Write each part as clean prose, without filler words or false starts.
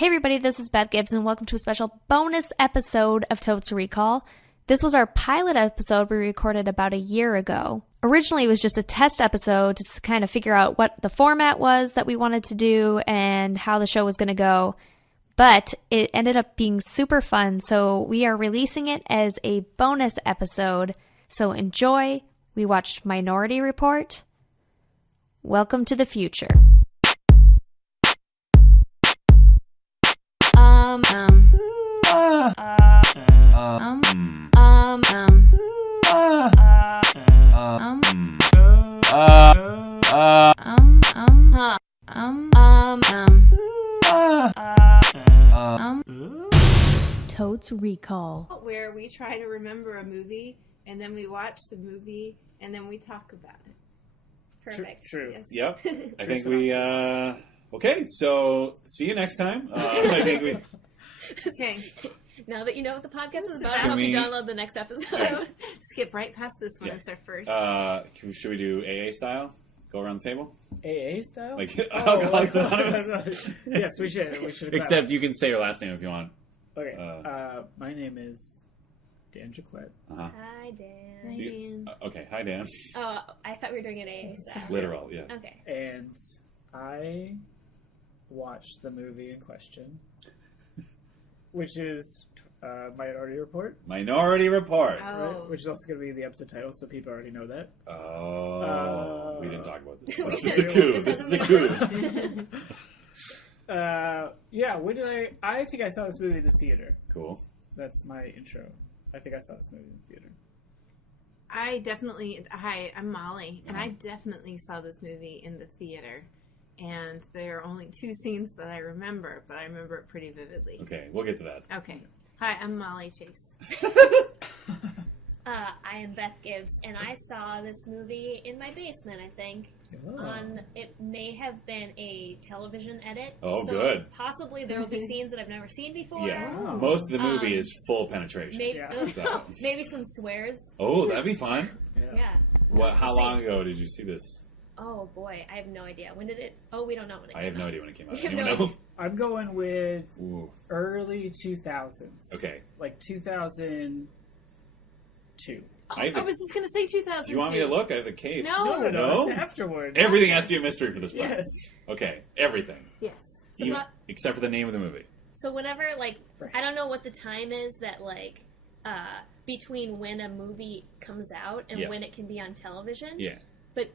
Hey everybody, this is Beth Gibbs and welcome to a special bonus episode of Totes Recall. This was our pilot episode we recorded about a year ago. Originally it was just a test episode to kind of figure out what the format was that we wanted to do and how the show was going to go. But it ended up being super fun, so we are releasing it as a bonus episode. So enjoy. We watched Minority Report. Welcome to the future. Totes Recall, where we try to remember a movie and then we watch the movie and then we talk about it. Perfect. True. Yes. Yep. I think we, okay, so see you next time. I think we... Okay. Now that you know what the podcast is about, I Can hope we- you download the next episode. So, skip right past this one. Yeah. It's our first. Should we do AA style? Go around the table? AA style? Like, Oh, Alcoholics Anonymous? Yes, we should. We should. Except you can say your last name if you want. Okay. My name is Dan Jaquette. Uh-huh. Hi, Dan. Hi, Dan. Okay, hi Dan. Oh, I thought we were doing an AA style. Literal, yeah. Okay. And I watched the movie in question, which is Minority Report. Minority Report. Oh. Right? Which is also going to be the episode title, so people already know that. Oh, we didn't talk about this. Okay. This is a coup. This is a coup. Yeah, when did I think I saw this movie in the theater. Cool. That's my intro. I think I saw this movie in the theater. Hi, I'm Molly, and I definitely saw this movie in the theater. And there are only two scenes that I remember, but I remember it pretty vividly. Okay, we'll get to that. Okay. Hi, I'm Molly Chase. I am Beth Gibbs, and I saw this movie in my basement, I think. Oh. It may have been a television edit. Oh, so good. Possibly there will be scenes that I've never seen before. Yeah, Wow. most of the movie is full penetration. Maybe, Yeah. So. maybe some swears. Oh, that'd be fun. Yeah. What? How long ago did you see this? Oh boy, I have no idea. When did it? Oh, we don't know when it came I have no out. idea when it came out. You have Anyone no know? I'm going with Ooh. early 2000s. Okay. Like 2002. I have I the- was just going to say 2002. Do you want me to look? I have the case. No. No, No? it's afterwards. Everything has to be a mystery for this part. Yes. Okay, everything. Yes. So Even- not- except for the name of the movie. So whenever, like, Right. I don't know what the time is that, like, between when a movie comes out and Yeah. when it can be on television. Yeah. But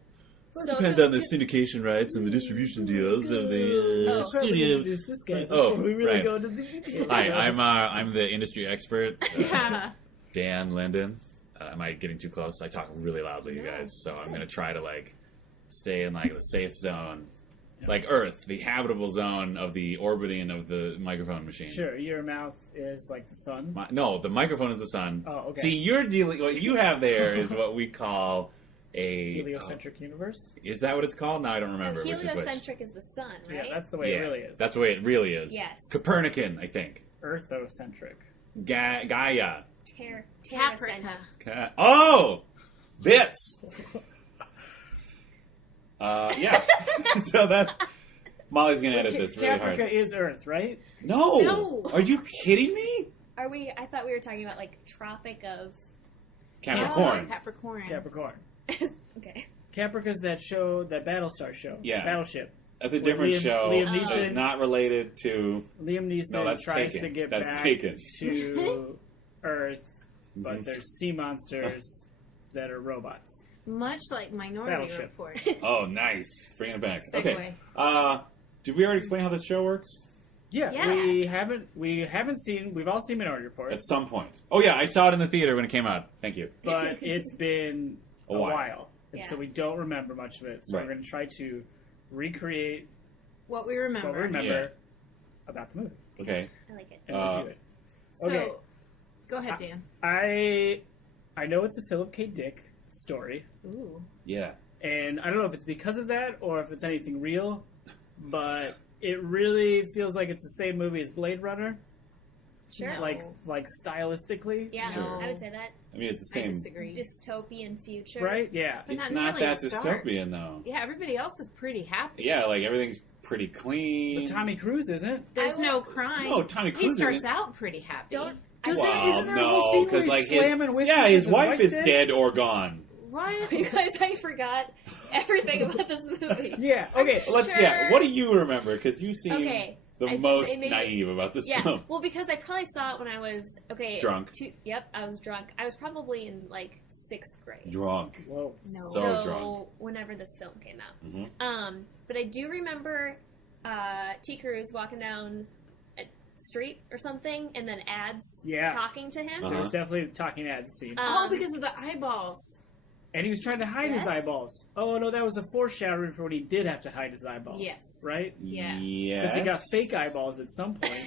Well, so it depends if on the it's syndication rights and the distribution deals of the Oh. studio. Introduce this guy Oh, before we really right. go into the details. Hi, I'm the industry expert, Yeah. Dan Linden. Am I getting too close? I talk really loudly, you No. guys, so I'm gonna try to like stay in like the safe zone, like Earth, the habitable zone of the orbiting of the microphone machine. Sure, your mouth is like the sun. No, the microphone is the sun. Oh, okay. See, you're dealing. What you have there is what we call a Heliocentric universe. Is that what it's called? No, I don't remember. Which is which? heliocentric is the sun, right? Yeah, that's the way it really is. That's the way it really is. Yes. Copernican, I think. Earthocentric. Gaia. Caprica. Oh! Bits! Yeah. So that's... Molly's going to edit this really Caprica hard. is Earth, right? No! No. Are you kidding me? Are we? I thought we were talking about like Tropic of. Capricorn. Capricorn. Capricorn. Okay. Caprica's that show, that Battlestar show. Yeah. Battleship. That's a different Liam- show. Liam That is Neeson- not related to... Liam Neeson No, that's tries taken. to get That's back taken. to Earth, but Mhm. there's sea monsters that are robots. Much like Minority Battleship. Report. Oh, nice. Bringing it back. Okay. Segue. Did we already explain how this show works? Yeah, Yeah. we haven't seen. We've all seen Minority Report, At some point. Oh, yeah, I saw it in the theater when it came out. Thank you. but it's been A a while. while, and Yeah. so we don't remember much of it. So Right. we're going to try to recreate What we remember. what we remember Yeah. about the movie Okay. I like it. and review it. So, Okay. go ahead, Dan. I know it's a Philip K. Dick story, Ooh. Yeah. and I don't know if it's because of that or if it's anything real, but it really feels like it's the same movie as Blade Runner. Sure. No. Like stylistically. Yeah, No. I would say that. I mean, it's the I same. disagree. Dystopian future. Right? Yeah. But It's not not nearly that as dark. dystopian, though. Yeah, everybody else is pretty happy. Yeah, like everything's pretty clean. But Tommy Cruise isn't. There's I no would- crime. No, Tommy He Cruise starts isn't. out pretty happy. Don't. Does I- it- isn't there a whole no, scene where because he's like slamming whiskey yeah, because his his wife wife's is dead? dead or gone. What? You guys, I forgot everything about this movie. Yeah. Are Okay. you Let's, Sure. yeah, what do you remember? Because you seem Okay. the I- most maybe- naive about this Yeah, film. well, because I probably saw it when I was Drunk. Yep, I was drunk. I was probably in like 6th grade. Drunk. Whoa. No. So drunk. Whenever this film came out. Mhm. But I do remember T. Cruz walking down a street or something, and then ads Yeah. talking to him. Uh-huh. There's definitely a talking ad scene. Oh, because of the eyeballs. And he was trying to hide his Yes. eyeballs. Oh, no, that was a foreshadowing for when he did have to hide his eyeballs. Yes. Right? Yeah. Yes. Because he got fake eyeballs at some point.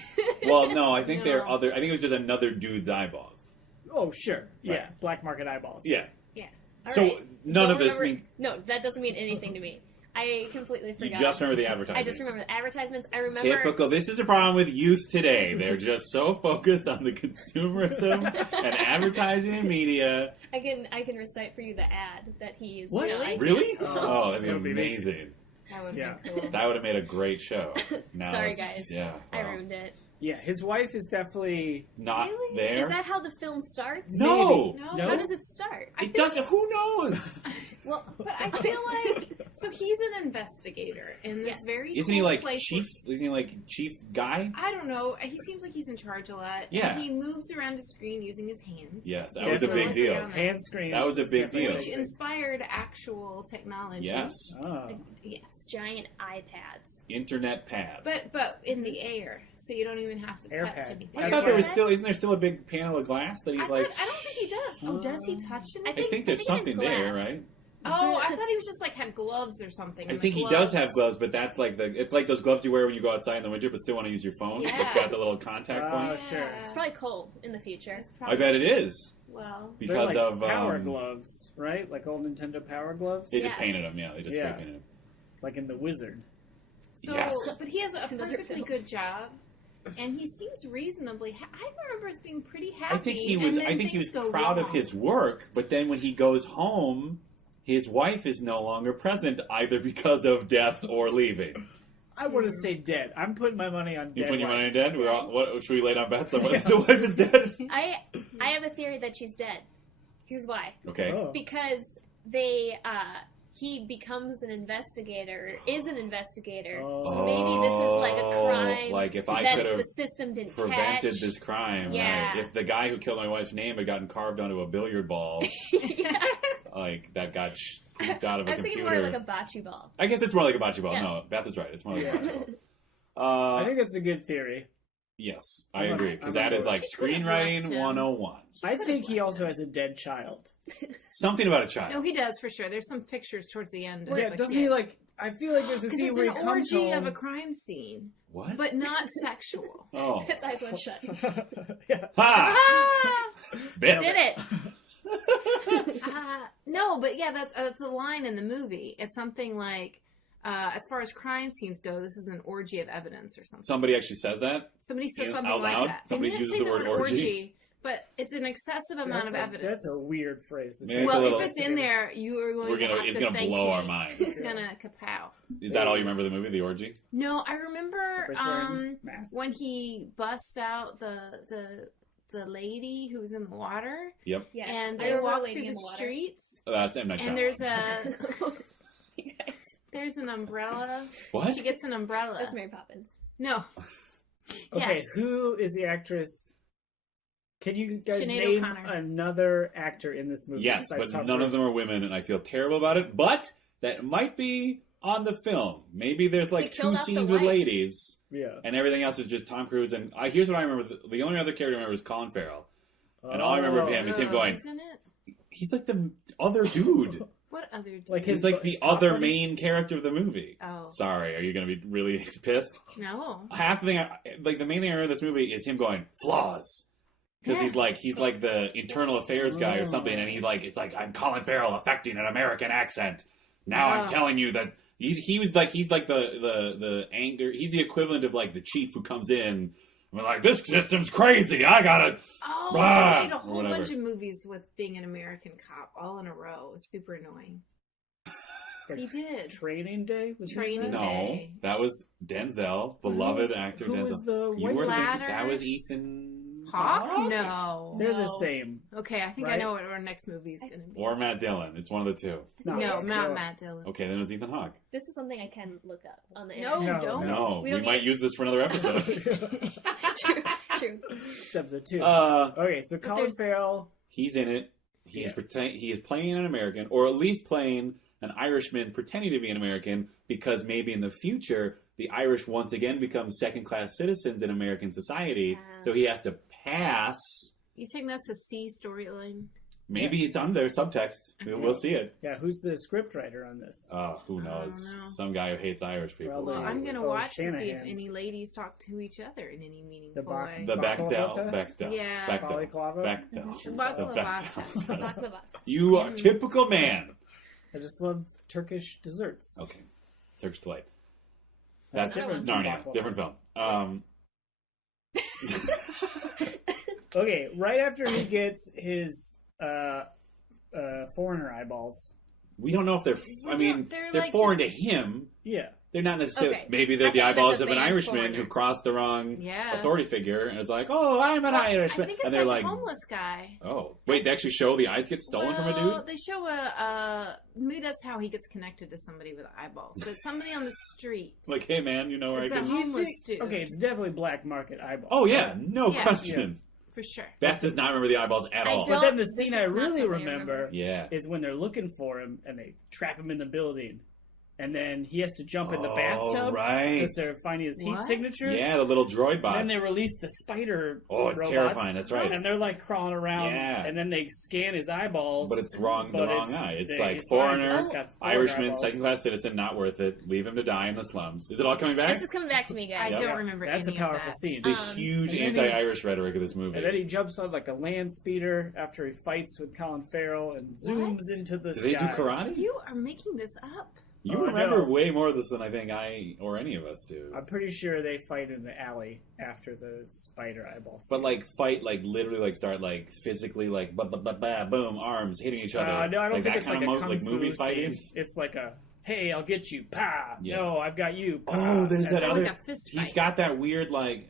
Well, no, I think they're No. other. I think it was just another dude's eyeballs. Oh, sure. Yeah. Right. Black market eyeballs. Yeah. Yeah. All So right. none Don't of this remember- mean No, that doesn't mean anything to me. I completely you forgot. just remember the advertising. I just remember the advertisements. I remember. Typical. This is a problem with youth today. They're just so focused on the consumerism and advertising and media. I can recite for you the ad that he is. What? Really? Oh, Oh, that'd that would be be amazing. That would Yeah. be cool. That would have made a great show. Now Sorry, it's- guys. Yeah. I wow. ruined it. Yeah, his wife is definitely... Not Really? there. Is that how the film starts? No. No. No? How does it start? It doesn't. Who knows? Well, But I feel like so he's an investigator in this Yes. very Isn't cool he like place chief? Isn't he like chief guy? I don't know. He seems like he's in charge a lot. Yeah. And he moves around the screen using his hands. Yes, that was a Definitely. big deal. Yeah. Hand screens. That was a big definitely deal. Which big. inspired actual technology. Yes, Oh. Yes. giant iPads. internet pad. But in the air, so you don't even have to touch Airpad. anything. I That's thought there was what- still. Isn't there still a big panel of glass that he's I like? don't think he does. Oh, does he touch I anything? think- there's it is something there, glass. right? Oh, I thought he was just like had gloves or something. I and think the he does have gloves, but that's like it's like those gloves you wear when you go outside in the winter, but still want to use your phone. Yeah. It's got the little contact Oh, point. sure. It's probably cold in the future. It's I bet it is Well, They're because like of power gloves, right? Like old Nintendo Power gloves? They just Yeah. painted them. Yeah, they just Yeah. spray painted them. Like in The Wizard. so Yes. but he has a Another perfectly film. good job, and he seems reasonably. I remember us being pretty happy. I think he and was. then I think he was things go proud of wrong. his work, but then when he goes home, his wife is no longer present either because of death or leaving. I want to say dead. I'm putting my money on You dead. put your wife. money on dead? We're all, what, should we lay down bets on Yeah. what the wife is dead? I have a theory that she's dead. Here's why. Okay. Oh. Because he becomes an investigator, is an investigator. Oh. So maybe this is like a crime Like if I that could have the system didn't prevented catch. this crime. Yeah. Right? If the guy who killed my wife's name had gotten carved onto a billiard ball, Yeah. like that got pooped out of a I was thinking computer. more like a bocce ball. I guess it's more like a bocce ball. Yeah. No, Beth is right. It's more like a Yeah. bocce ball. I think that's a good theory. Yes, I I'm on- agree. Because I'm that on is board. like She could have screenwriting left him. 101. I think he also has a dead child. Something about a child. No, he does for sure. There's some pictures towards the end. Of Yeah, the doesn't kid. he like... I feel like there's a 'Cause scene it's where he an comes orgy home... of a crime scene, What? but not sexual. Oh. His eyes went shut. yeah. Ha! Ah! Beth. Did it? No, but yeah, that's a line in the movie. It's something like, as far as crime scenes go, this is an orgy of evidence or something. Somebody actually says that? Somebody says You know, something out like loud? that. Somebody They didn't uses say the word word orgy? but it's an excessive amount of evidence. That's a weird phrase to say. Maybe it's a Well, little- if it's in there, you are going to have it's to gonna thank blow our me. minds. It's gonna kapow. Is that all you remember of the movie, The Orgy? No, I remember Everybody's wearing masks. when he busts out the lady who was in the water, Yep. Yes. and I they remember walk Lady through in the Water. streets, That's M. Night Shyamalan. and there's an umbrella. What? She gets an umbrella. That's Mary Poppins. No. Okay, Yes. who is the actress? Can you guys Sinead name O'Connor. another actor in this movie? Yes, but besides Tom none of Cruise? them are women, and I feel terrible about it. But that might be on the film. Maybe there's like They two killed off the scenes with wife. ladies, Yeah. and everything else is just Tom Cruise. And here's what I remember: the only other character I remember is Colin Farrell. And all I remember of him is him going, Isn't it? he's like the other dude. What other dude? Like He's his- like the his other property? main character of the movie. Oh. Sorry, are you going to be really pissed? No. Half the thing, like the main thing I remember of this movie is him going flaws, because Yeah. he's like the internal affairs guy or something, and he's like, it's like I'm Colin Farrell affecting an American accent. Now I'm Oh. telling you that he's like the anger. He's the equivalent of like the chief who comes in I'm like, this system's crazy. I gotta. Oh, Ah, he made a or whole whatever. bunch of movies with being an American cop all in a row. It was super annoying. He did. Training Day? Was he in Training that? No, Day. that was Denzel, beloved was- actor who Denzel. was the you white were thinking Ladders? that was Ethan Hawk? Hawk? No. They're the No. same. Okay, I think I Right? know what our next movie is going to be. or Matt Dillon. It's one of the two. no, it's not Matt Dillon. Okay, then it was Ethan Hawke. This is something I can look up on the No, internet. No. don't. No, We we don't might need- use this for another episode. True. True. It's episode 2. uh, Okay, so Colin there's- Farrell. he's in it. Yeah. He is playing an American, or at least playing an Irishman pretending to be an American, because maybe in the future the Irish once again become second-class citizens in American society. So he has to pass. You saying that's a C storyline? Maybe it's on there, subtext. We'll see it. Yeah, who's the scriptwriter on this? Who I knows? don't know. Some guy who hates Irish people. Probably. Well, I'm going to Oh, watch to see if Shanahan's. any ladies talk to each other in any meaningful The Bach- way. The Baklava Bechdel. test? Yeah. Balaclava? Bechdel. The The baklava Bechdel. test. Baklava. You are a typical man. I just love Turkish desserts. Okay. Turkish Delight. That's That's different from Narnia. baklava. Different film. Okay, right after he gets his foreigner eyeballs. We don't know if they're. I mean, They're they're like foreign just- to him. Yeah. They're not necessarily. Okay. Maybe I they're the thought you meant eyeballs the of an band Irishman foreigner. who crossed the wrong Yeah. authority figure and is like, "Oh, I'm an Well, Irishman," I think it's and they're like like, a homeless guy. "Oh, wait!" They actually show the eyes get stolen from a Well, dude. they show maybe that's how he gets connected to somebody with eyeballs. So it's somebody on the street. It's like, "Hey, man, you know where It's I a can?" homeless dude. Okay, it's definitely black market eyeballs. Oh yeah, no Yeah. question. For sure. Beth does not remember the eyeballs at I all. But don't- then the this scene is I not really something I remember Yeah. is when they're looking for him and they trap him in the building. And then he has to jump in the Oh, bathtub right. because they're finding his heat What? signature. Yeah, the little droid bots. And then they release the spider Oh, it's robots, terrifying. That's right. And they're like crawling around. Yeah. And then they scan his eyeballs. But it's wrong. The but wrong eye. It's he's like fine 'cause foreigner, he's got foreigner Irishman, eyeballs. second-class citizen, not worth it. Leave him to die in the slums. Is it all coming back? This is coming back to me, I guys. don't remember That's any a powerful of that. scene. The Um, huge and then he- anti-Irish rhetoric of this movie. And then he jumps on like a land speeder after he fights with Colin Farrell and zooms into the Do sky. they do karate? You are making this up. You Oh, remember no. way more of this than I think I or any of us do. I'm pretty sure they fight in the alley after the spider eyeball scene. But like fight, like literally, like start like physically, like boom, arms hitting each other. No, I don't like think that it's kind like of a kung like fu movie fighting. scene. It's like a, hey, I'll get you, pa. Yeah. No, I've got you, pa. Oh, there's And that then- other. Like a fist He's fight. got that weird like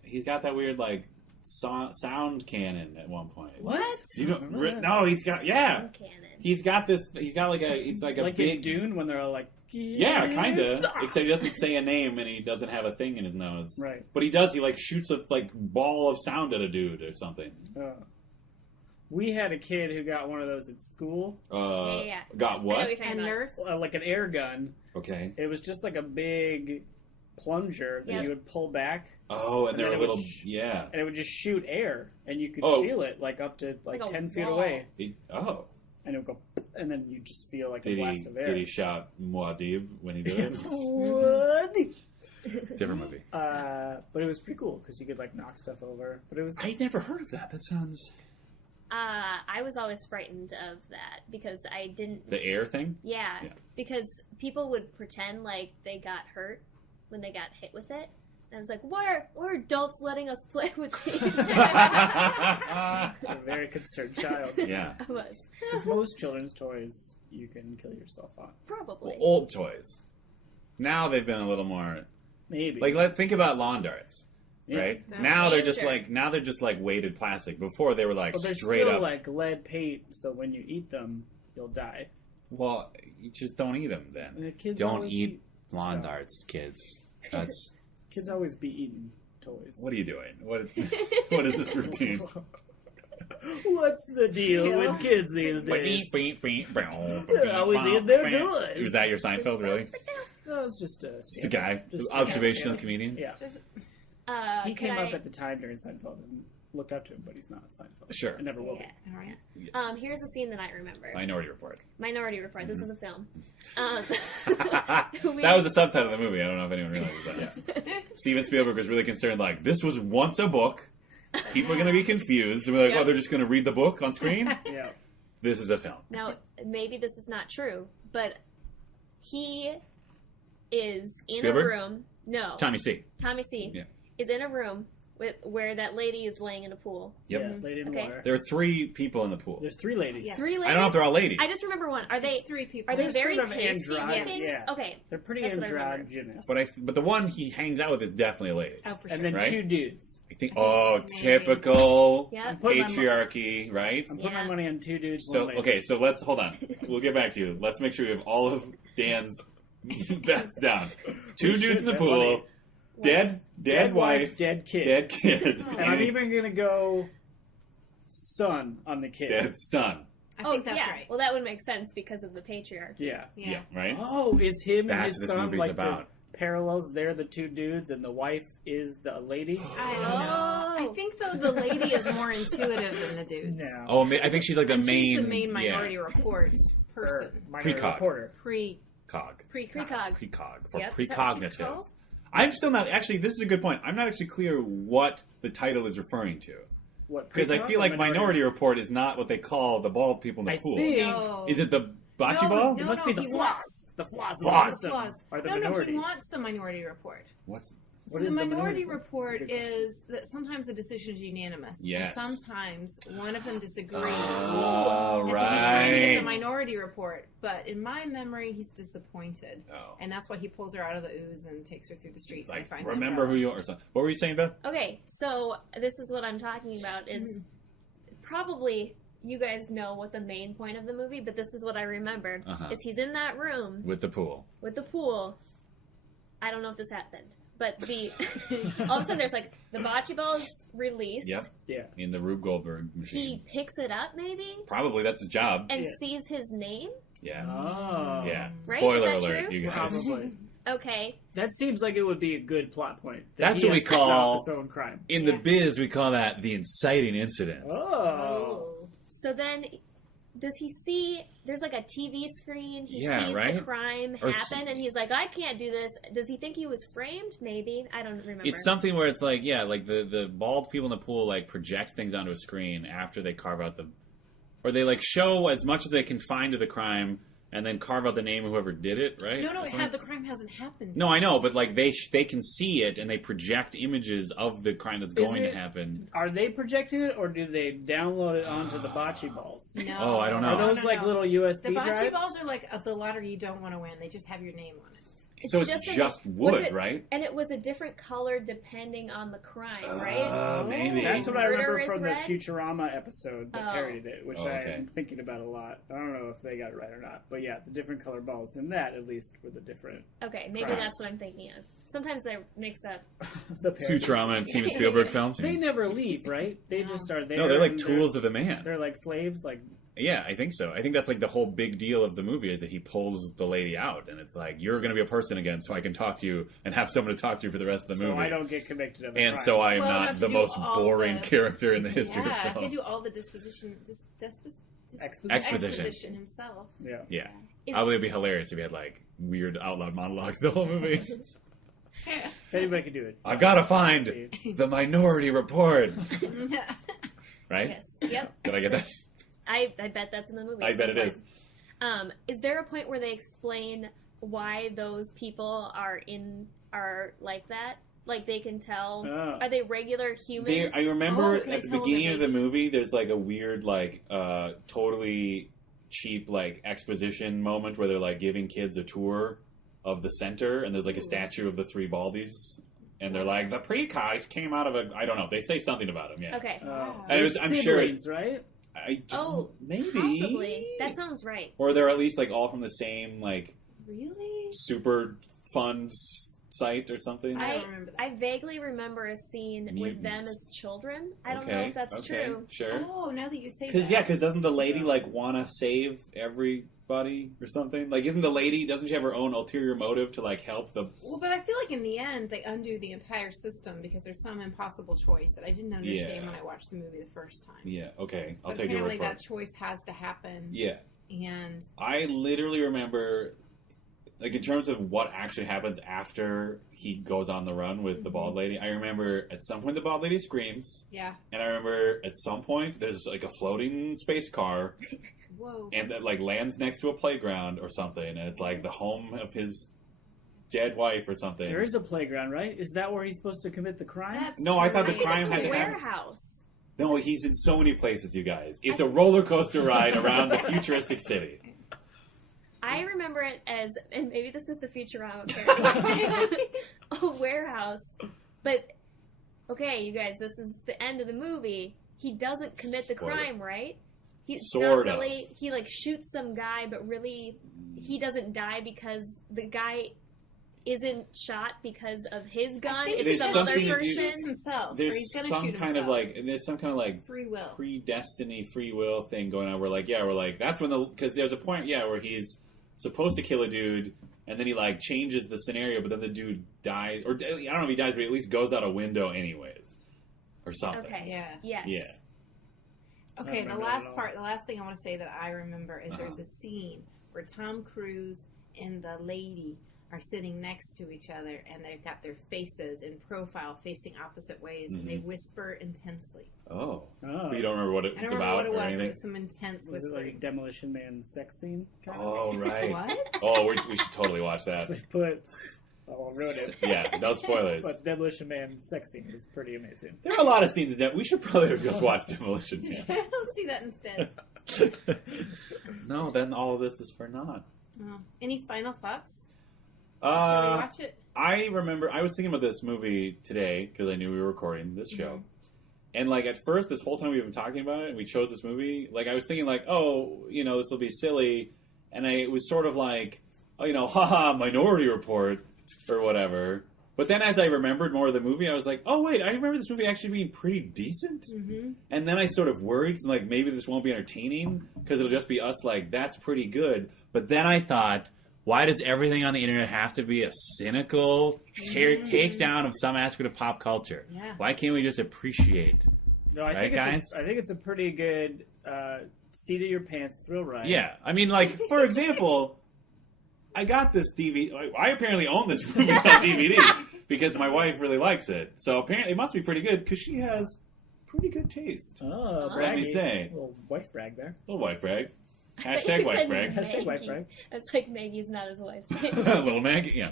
sound cannon at one point. What? You know? Remember that? No, he's got Cannon. He's got this. He's got like a. It's like a like big in Dune when they're all like, Yeah, kind of. Except he doesn't say a name and he doesn't have a thing in his nose. Right. But he does. He like shoots a like ball of sound at a dude or something. We had a kid who got one of those at school, Yeah. Got I know what? what you're talking And about. Nerf. like an air gun. Okay. It was just like a big plunger that Yeah. you would pull back, Oh, and And they're then a it would little. Yeah. and it would just shoot air, and you could Oh. feel it like up to like, Like a 10 feet wall. away, Oh. and it would go, and then you just feel like a Did blast of air. he shot Muad'Dib when he did it? What? Different movie. But it was pretty cool because you could like knock stuff over. But it was I never heard of that. That sounds. I was always frightened of that because I didn't. The air thing? Yeah, Yeah. because people would pretend like they got hurt when they got hit with it. And I was like, why are adults letting us play with these? a very concerned child. Yeah. I was. Because most children's toys you can kill yourself on. Probably. Well, old toys. Now they've been a little more. Maybe. Like, think about lawn darts. Yeah. Right That- now they're just Danger. like weighted plastic. Before they were like But they're straight still up. like lead paint, so when you eat them, you'll die. Well, you just don't eat them then. And the kids Don't always eat lawn stuff. darts, kids. That's Kids always be eating toys. what are you doing? What is this routine? What's the deal Kill. with kids these days? They're always eating their toys. Is that your Seinfeld? Really? No, it's just a Just a guy, Just a observational guy. comedian. Yeah, he Can came I, up at the time during Seinfeld and looked up to him, but he's not Seinfeld. Sure. I never will be. Yeah. All right. Here's the scene that I remember. Minority Report. Minority Report. This is a film. That was a subtitle of the movie. I don't know if anyone realizes that. Yeah. Steven Spielberg was really concerned. Like, this was once a book. People are going to be confused. They're like, Yeah. oh, they're just going to read the book on screen. Yeah. This is a film. Now, maybe this is not true, but he is in Spielberg? a room. No. Tommy C. Tommy C. Yeah. is in a room where that lady is laying in a pool. Yeah, Yep. lady in Okay. water. There are 3 people in the pool. There's 3 ladies. Yeah. 3 ladies? I don't know if they're all ladies. I just remember one. Are they? It's 3 people. Are they They're very sort of pasty androgynous, looking? yeah. Okay. They're pretty That's what I remember. androgynous. But the one he hangs out with is definitely a lady. Oh, for and sure. then Right? 2 dudes. I think. I think Oh, maybe. typical Yeah. I'm putting patriarchy, right? I'm putting Yeah. my money on 2 dudes. So one lady. okay, so let's hold on. We'll get back to you. Let's make sure we have all of Dan's bets down. 2 dudes should in the bet pool, money. dead wife, dead kid. dead kid, And I'm even gonna go son on the kid. dead son. I think that's yeah. right. Well, that would make sense because of the patriarchy. Yeah. Yeah. Right. Oh, is him and That's his what this son movie's like about. the parallels? They're the 2 dudes, and the wife is the lady. I don't know. Oh. I think though the lady is more intuitive than the dudes. No. Oh, I think she's like the and main. she's the main Minority yeah, Report person. Minority Precog. Reporter. cog. Precog. Precog for Yep. Is that what she's precognitive. called? I'm still not actually. This is a good point. I'm not actually clear what the title is referring to What? because I Precog feel or like Minority Report is not what they call the bald people in the I pool. think- No. Is it the bocce No, ball? It no. must be the he flaws. wants- The flaws. Flaws. Of the system Flaws. are the No, minorities. he wants the Minority Report. What's What So is the the Minority Minority Report Report? is that sometimes the decision is unanimous. Yes. And sometimes one of them disagrees. Oh, And so he's trying to get the right. Minority Report, but in my memory, he's disappointed. Oh. And that's why he pulls her out of the ooze and takes her through the streets. and Like, they find remember who you are. Or something. What were you saying, Beth? Okay, so this is what I'm talking about is probably you guys know what the main point of the movie, but this is what I remember Uh-huh. is he's in that room With the pool. with the pool. I don't know if this happened, but the all of a sudden there's like the bocce ball's released. Yep. Yeah. In the Rube Goldberg He machine. picks it up maybe Probably that's his job. and Yeah. sees his name. Yeah. Oh. Yeah. Right? Spoiler Is that alert, true? you guys. Probably. Okay, That seems like it would be a good plot point. that That's he what we has to stop call- his own crime. In Yeah. the biz, we call that the inciting incident. Oh. so then does he see there's like a TV screen? He Yeah, sees right? the crime Or happen and he's like, I can't do this. Does he think he was framed? Maybe. I don't remember. It's something where it's like, yeah, like the bald people in the pool like project things onto a screen after they carve out or they like show as much as they can find of the crime and then carve out the name of whoever did it, right? No, Or something? the crime hasn't happened. No, I know, but like they can see it and they project images of the crime that's going to happen. Are they projecting it, or do they download it onto the bocce balls? No. Oh, I don't know. Are those No, like no. little USB The bocce drives? balls are like the lottery you don't want to win. They just have your name on it. So it's just just was wood, it- right? And it was a different color depending on the crime, right? Maybe. That's what I Murder remember is from red? the Futurama episode that Oh. parodied it, which Oh, okay. I'm thinking about a lot. I don't know if they got it right or not, but yeah, the different color balls in that at least were the different. Okay, maybe Crimes. that's what I'm thinking of. Sometimes I mix up. the parodies. Futurama and Steven Spielberg films. They never leave, right? They No. just are there. No, they're like and tools of the man. They're like slaves, like. Yeah, I think so. I think that's like the whole big deal of the movie is that he pulls the lady out, and it's like you're going to be a person again, so I can talk to you and have someone to talk to you for the rest of the So movie. I don't get convicted of a and crime. so I am Well, not have the to do most all boring the- character in the history Yeah, of they film. do all the exposition Exposition. himself. Yeah. Yeah, Is- I would it'd be hilarious if he had like weird out loud monologues the whole movie. If anybody could do it. I gotta find the Minority Report, right? Yes. Yep. Did I get that? I bet that's in the movie. I at bet some it point. is. Is there a point where they explain why those people are like that? Like they can tell? Oh. Are they regular humans? I remember Oh, can at they the tell beginning the of the babies? movie, there's like a weird, like, totally cheap, like, exposition moment where they're like giving kids a tour of the center, and there's like a statue of the 3 baldies, and they're like, the precogs came out of a, I don't know, they say something about them, yeah. Okay. And it was- I'm sure- Siblings, right? I don't, Oh, maybe. Possibly. That sounds right. Or they're at least like all from the same, like, Really? super fund site or something. I don't remember that. I vaguely remember a scene with them Mutants. as children. I don't okay, know if that's okay, true. Sure. Oh, now that you say that. Because doesn't the lady like want to save everybody or something? Like, isn't the lady, doesn't she have her own ulterior motive to like help the? Well, but I feel like in the end they undo the entire system because there's some impossible choice that I didn't understand Yeah. when I watched the movie the first time. Yeah. Okay, I'll But take your word apparently for that it. choice has to happen. Yeah, And I literally remember, like, in terms of what actually happens after he goes on the run with the bald lady. I remember at some point the bald lady screams, yeah. and I remember at some point there's like a floating space car. Whoa. And that like lands next to a playground or something, and it's like the home of his dead wife or something. There is a playground, right? Is that where he's supposed to commit the crime? That's No, I thought the true. crime It's had a to happen. warehouse. No, he's in so many places, you guys. It's a roller coaster ride around the futuristic city. I remember it as, and maybe this is the Futurama parody, a warehouse. But, okay, you guys, this is the end of the movie. He doesn't commit the Spoiler. crime, right? He's Sort not of. really, he like shoots some guy, but really he doesn't die because the guy isn't shot because of his gun. I think It's there's some other something he to do- person. shoots himself. There's or he's gonna some shoot kind of himself. like, and there's some kind of like free will. predestiny, free will thing going on. We're like, that's when because there's a point, where he's supposed to kill a dude, and then he like changes the scenario, but then the dude dies, or I don't know if he dies, but he at least goes out a window anyways, or something. Okay. Yeah. Yes. Yeah. Okay, I the don't remember last that at all. part, the last thing I want to say that I remember is Uh-huh. there's a scene where Tom Cruise and the lady are sitting next to each other, and they've got their faces in profile facing opposite ways, and they whisper intensely. Oh. Oh. But you don't remember what it I was don't remember about what it or was, but anything? it was some intense Was it like a whispering. Demolition Man sex scene? Kind Oh, right. What? Oh, we should totally watch of? that. They put. I'll ruin it. Yeah, no spoilers. But Demolition Man sex scene is pretty amazing. There are a lot of scenes in that. We should probably have just watched Demolition Man. Let's do that instead. No, then all of this is for naught. Oh. Any final thoughts? Can we watch it? I remember I was thinking about this movie today because I knew we were recording this show. And like at first, this whole time we've been talking about it, and we chose this movie. Like I was thinking, like, oh, this will be silly, and it was sort of like, oh, haha, Minority Report or whatever. But then as I remembered more of the movie, I was like, oh wait, I remember this movie actually being pretty decent. Mm-hmm. And then I sort of worried, like maybe this won't be entertaining because it'll just be us like, that's pretty good. But then I thought, why does everything on the internet have to be a cynical takedown of some aspect of pop culture? Yeah. Why can't we just appreciate? No, I Right, think guys? I think it's a pretty good seat of your pants thrill ride. Yeah. I mean, like, for example, I got this DVD. I apparently own this movie on DVD because my wife really likes it. So apparently it must be pretty good because she has pretty good taste. Oh, Let me braggy. say. Little wife brag there. Little wife brag. You Hashtag wife said brag. Hashtag wife Maggie. brag. It's like Maggie's not his wife's name. Little Maggie, yeah.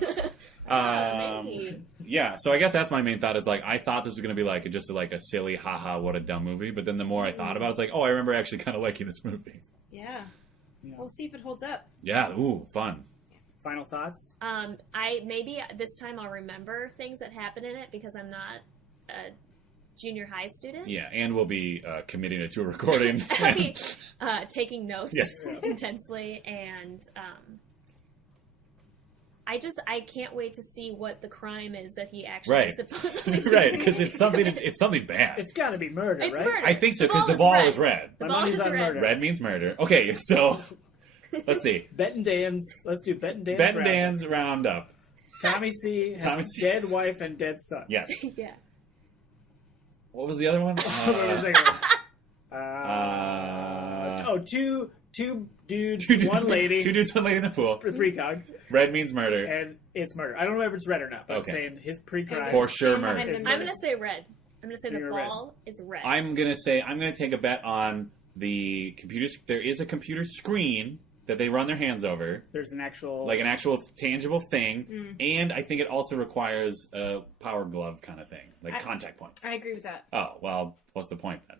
Maggie. Yeah, so I guess that's my main thought is like I thought this was going to be like just like a silly haha what a dumb movie, but then the more I thought about it, it's like, oh, I remember actually kind of liking this movie. Yeah. Yeah. We'll see if it holds up. Yeah, ooh, fun. Final thoughts? I maybe this time I'll remember things that happen in it because I'm not a junior high student. Yeah, and we'll be committing it to a recording. I'll be taking notes Yes. intensely, and I can't wait to see what the crime is that he actually Right. supposedly did. Right, because it's something bad. It's got to be murder, It's right? murder. I think so because the ball is red. The My ball money's is on red. murder. Red means murder. Okay, so let's see. Bet and Dan's. Let's do Bet and Dan's. Bet and round. Dan's roundup. Tommy C has Tommy C. dead wife and dead son. Yes. Yeah. What was the other one? Wait a second. Two dudes, one lady, Two dudes, one lady in the pool. precog, Red means murder. and it's murder. I don't know if it's red or not, but Okay. I'm saying his pre-crime. For sure Stand murder. behind the I'm murder. gonna say red. I'm gonna say the You're red. ball is red. I'm gonna take a bet on the computer. There is a computer screen that they run their hands over, There's an actual... like an actual tangible thing, and I think it also requires a power glove kind of thing, like contact points. I agree with that. Oh well, what's the point then?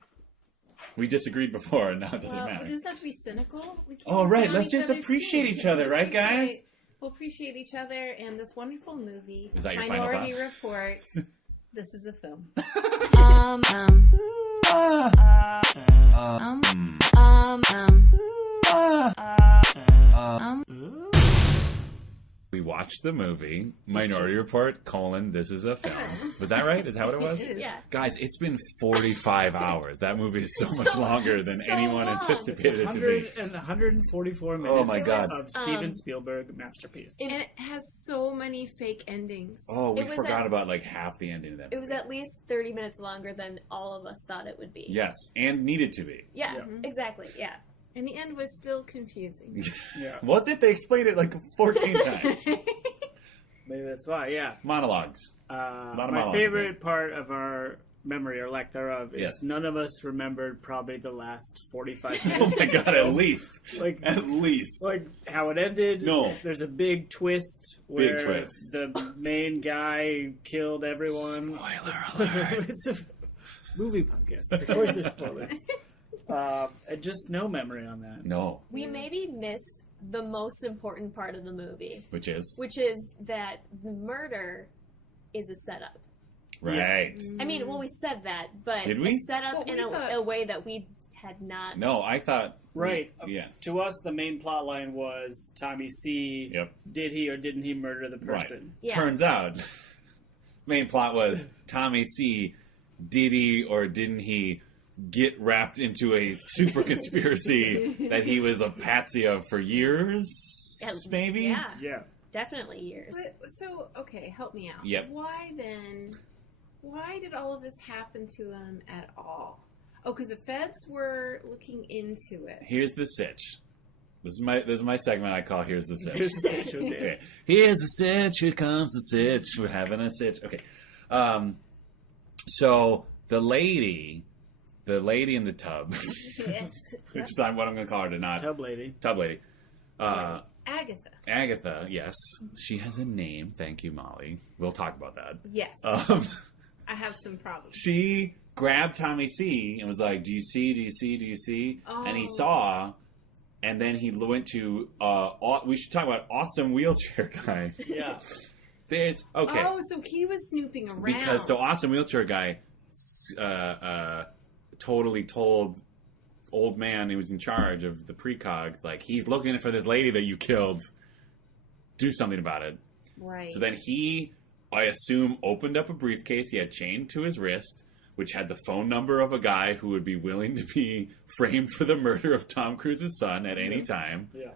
We disagreed before, and now it doesn't Well, matter. it doesn't have to be cynical. We can Oh, be right, on let's each just other's appreciate team. each other, right, guys? We'll appreciate each other and this wonderful movie, Is that your final Minority thought? Report. This is a film. We watched the movie Minority Report: This is a film. Was that right? Is that what it was? It is. Yeah. Guys, it's been 45 hours. That movie is so much longer than So anyone long. anticipated it to be. 144 minutes Oh my God. of Steven Spielberg masterpiece. And it has so many fake endings. Oh, we It was forgot at- about like half the ending of that It was movie. at least 30 minutes longer than all of us thought it would be. Yes, and needed to be. Yeah, Yeah. exactly. Yeah. And the end was still confusing. Yeah, Was it? They explained it like 14 times. maybe that's why, yeah. Monologues. My monologue favorite part of our memory or lack thereof is Yes. none of us remembered probably the last 45 Oh minutes. my god, at least. Like, At least. like how it ended. No. There's a big twist where twist. the main guy killed everyone. Spoiler alert. It's a movie podcast. Of course there's spoilers. And just no memory on that. No. We maybe missed the most important part of the movie, Which is? which is that the murder is a setup. Right. I mean, well, we said that, but Did we? it's set up Well, in we thought- a way that we had not. No, I thought... Right. Yeah. To us, the main plot line was Tommy C. Yep. Did he or didn't he murder the Right. person? Yeah. Turns out, main plot was Tommy C. Did he or didn't he get wrapped into a super conspiracy that he was a patsy of for years? Yeah, Maybe? Yeah, Yeah. definitely years. But, so, okay, help me out. Yep. Why then? Why did all of this happen to him at all? Oh, because the feds were looking into it. Here's the sitch. This is my segment I call Here's the Sitch. Here's the sitch, okay. Okay. Here's the sitch. Here comes the sitch. We're having a sitch. Okay. So the lady in the tub, Yes. which is what I'm going to call her tonight. Tub lady. Tub lady. Agatha. Agatha, yes. She has a name. Thank you, Molly. We'll talk about that. Yes. I have some problems. She grabbed Tommy C and was like, do you see, do you see, do you see? And he Oh. saw, and then he went to, we should talk about awesome wheelchair guy. Yeah. There's, okay. Oh, so he was snooping around. Because, so awesome wheelchair guy totally told old man who was in charge of the precogs, like, he's looking for this lady that you killed. Do something about it. Right. So then he, I assume, opened up a briefcase he had chained to his wrist, which had the phone number of a guy who would be willing to be framed for the murder of Tom Cruise's son at any time. Yeah.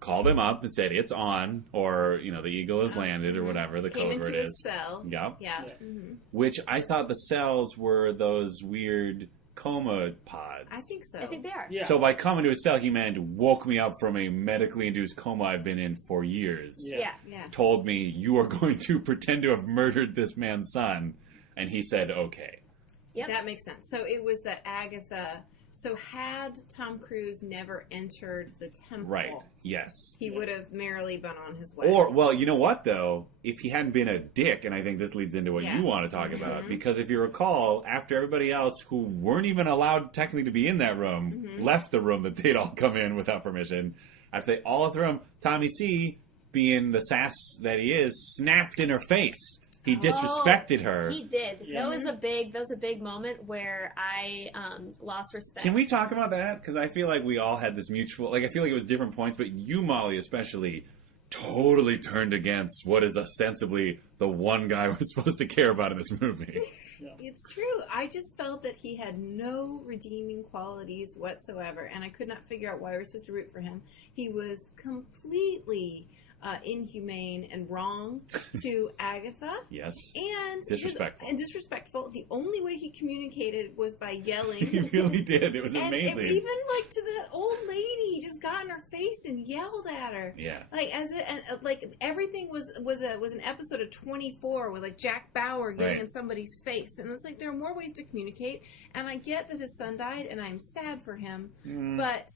Called him up and said, it's on, or, you know, the eagle has landed, or whatever the Came code into word his is. cell. Yep. Yeah. Yeah. Mm-hmm. Which I thought the cells were those weird coma pods. I think so. I think they are. Yeah. So by coming to his cell, he meant woke me up from a medically induced coma I've been in for years. Yeah. Yeah. Told me, you are going to pretend to have murdered this man's son. And he said, okay. Yep. That makes sense. So it was that Agatha. So had Tom Cruise never entered the temple, Right. Yes. he would have merrily been on his way. Or, well, you know what, though? If he hadn't been a dick, and I think this leads into what Yeah. you want to talk Mhm. about, because if you recall, after everybody else who weren't even allowed technically to be in that room left the room that they'd all come in without permission, after they all left the room, Tommy C, being the sass that he is, snapped in her face. He disrespected her. He did. Yeah. That was a big moment where I lost respect. Can we talk about that? Because I feel like we all had this mutual... Like, I feel like it was different points, but you, Molly, especially, totally turned against what is ostensibly the one guy we're supposed to care about in this movie. It's true. I just felt that he had no redeeming qualities whatsoever, and I could not figure out why we were supposed to root for him. He was completely inhumane and wrong to Agatha. Yes. And Disrespectful. And disrespectful. The only way he communicated was by yelling. He really did. It was and amazing. even like to that old lady, he just got in her face and yelled at her. Yeah. Like as it, and like everything was an episode of 24 with like Jack Bauer getting Right. in somebody's face, and it's like there are more ways to communicate. And I get that his son died, and I'm sad for him, but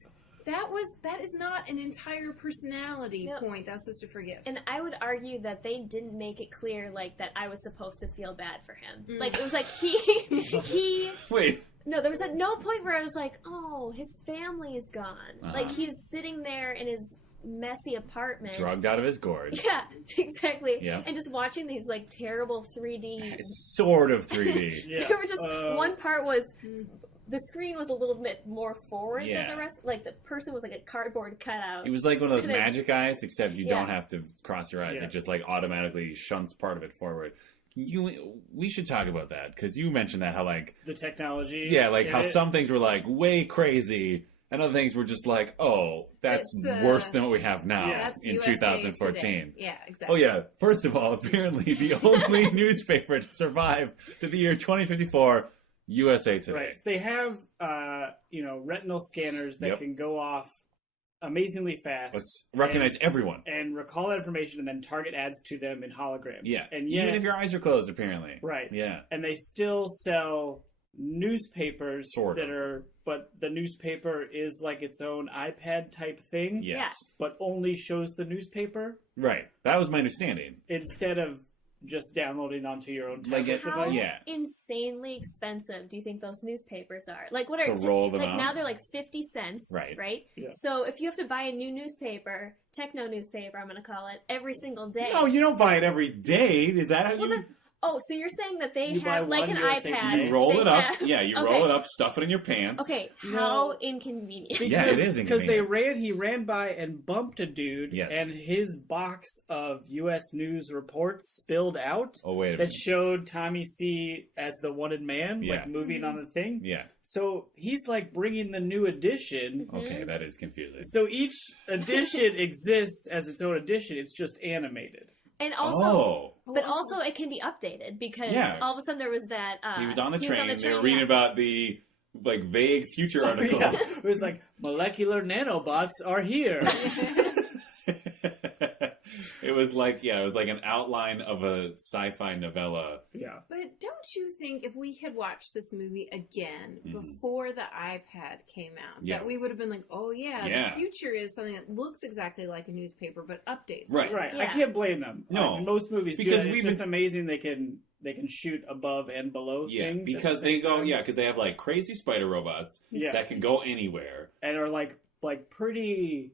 that is not an entire personality No. point that I'm supposed to forgive. And I would argue that they didn't make it clear, like, that I was supposed to feel bad for him. Mm. Like, it was like he Wait. no, there was at no point where I was like, oh, his family is gone. Uh-huh. Like, he's sitting there in his messy apartment. Drugged out of his gourd. Yeah, exactly. Yeah. And just watching these, like, terrible 3D. Sort of 3D. Yeah. There were just, one part was, Mm. the screen was a little bit more forward Yeah. than the rest. Like, the person was like a cardboard cutout. It was like one of those And then- magic eyes, except you Yeah. don't have to cross your eyes. Yeah. It just like automatically shunts part of it forward. We should talk about that, because you mentioned that, how like, The technology. yeah, like how it- some things were like way crazy, and other things were just like, oh, that's It's, worse than what we have now That's in USA 2014. Today. Yeah, exactly. Oh yeah, first of all, apparently the only newspaper to survive to the year 2054, USA Today. Right. They have, retinal scanners that Yep. can go off amazingly fast. Let's recognize everyone. And recall that information, and then target ads to them in holograms. Yeah, and even if your eyes are closed, apparently. right. Yeah, And they still sell newspapers Sort of. that are, but the newspaper is like its own iPad type thing. yes, But only shows the newspaper right. That was my understanding. instead of just downloading onto your own Like tablet it- How device. Yeah. insanely expensive do you think those newspapers are? Like, what are To roll them like out? now they're like 50 cents, Right. Right. Yeah. So if you have to buy a new newspaper, techno newspaper, I'm going to call it, every single day. No, you don't buy it every day. Is that how Well, you? Oh, so you're saying that they You buy have like one an USA iPad? Today. You roll they it up. have- Yeah, you Okay. roll it up, stuff it in your pants. Okay, how No. inconvenient. Yeah, it is Because inconvenient. he ran by and bumped a dude, Yes. and his box of U.S. news reports spilled out Oh wait a that minute. showed Tommy C as the wanted man, Yeah. like moving on the thing. Yeah. So he's like bringing the new edition. Okay, that is confusing. So each edition exists as its own edition. It's just animated. And also, Oh, but also it can be updated because Yeah. all of a sudden there was that. he was on the he train. They were reading yeah. about the like vague future article. Yeah. It was like molecular nanobots are here. It was like an outline of a sci-fi novella. Yeah. But don't you think if we had watched this movie again Mhm. before the iPad came out, Yeah. that we would have been like, oh yeah, Yeah. the future is something that looks exactly like a newspaper but updates. Right. Right. I Yeah. can't blame them. No. Like, most movies do Because that. It's we've just been- amazing they can shoot above and below Yeah, things. at because the they same go. time. Yeah, because they have like crazy spider robots Yeah. that can go anywhere. And are like pretty,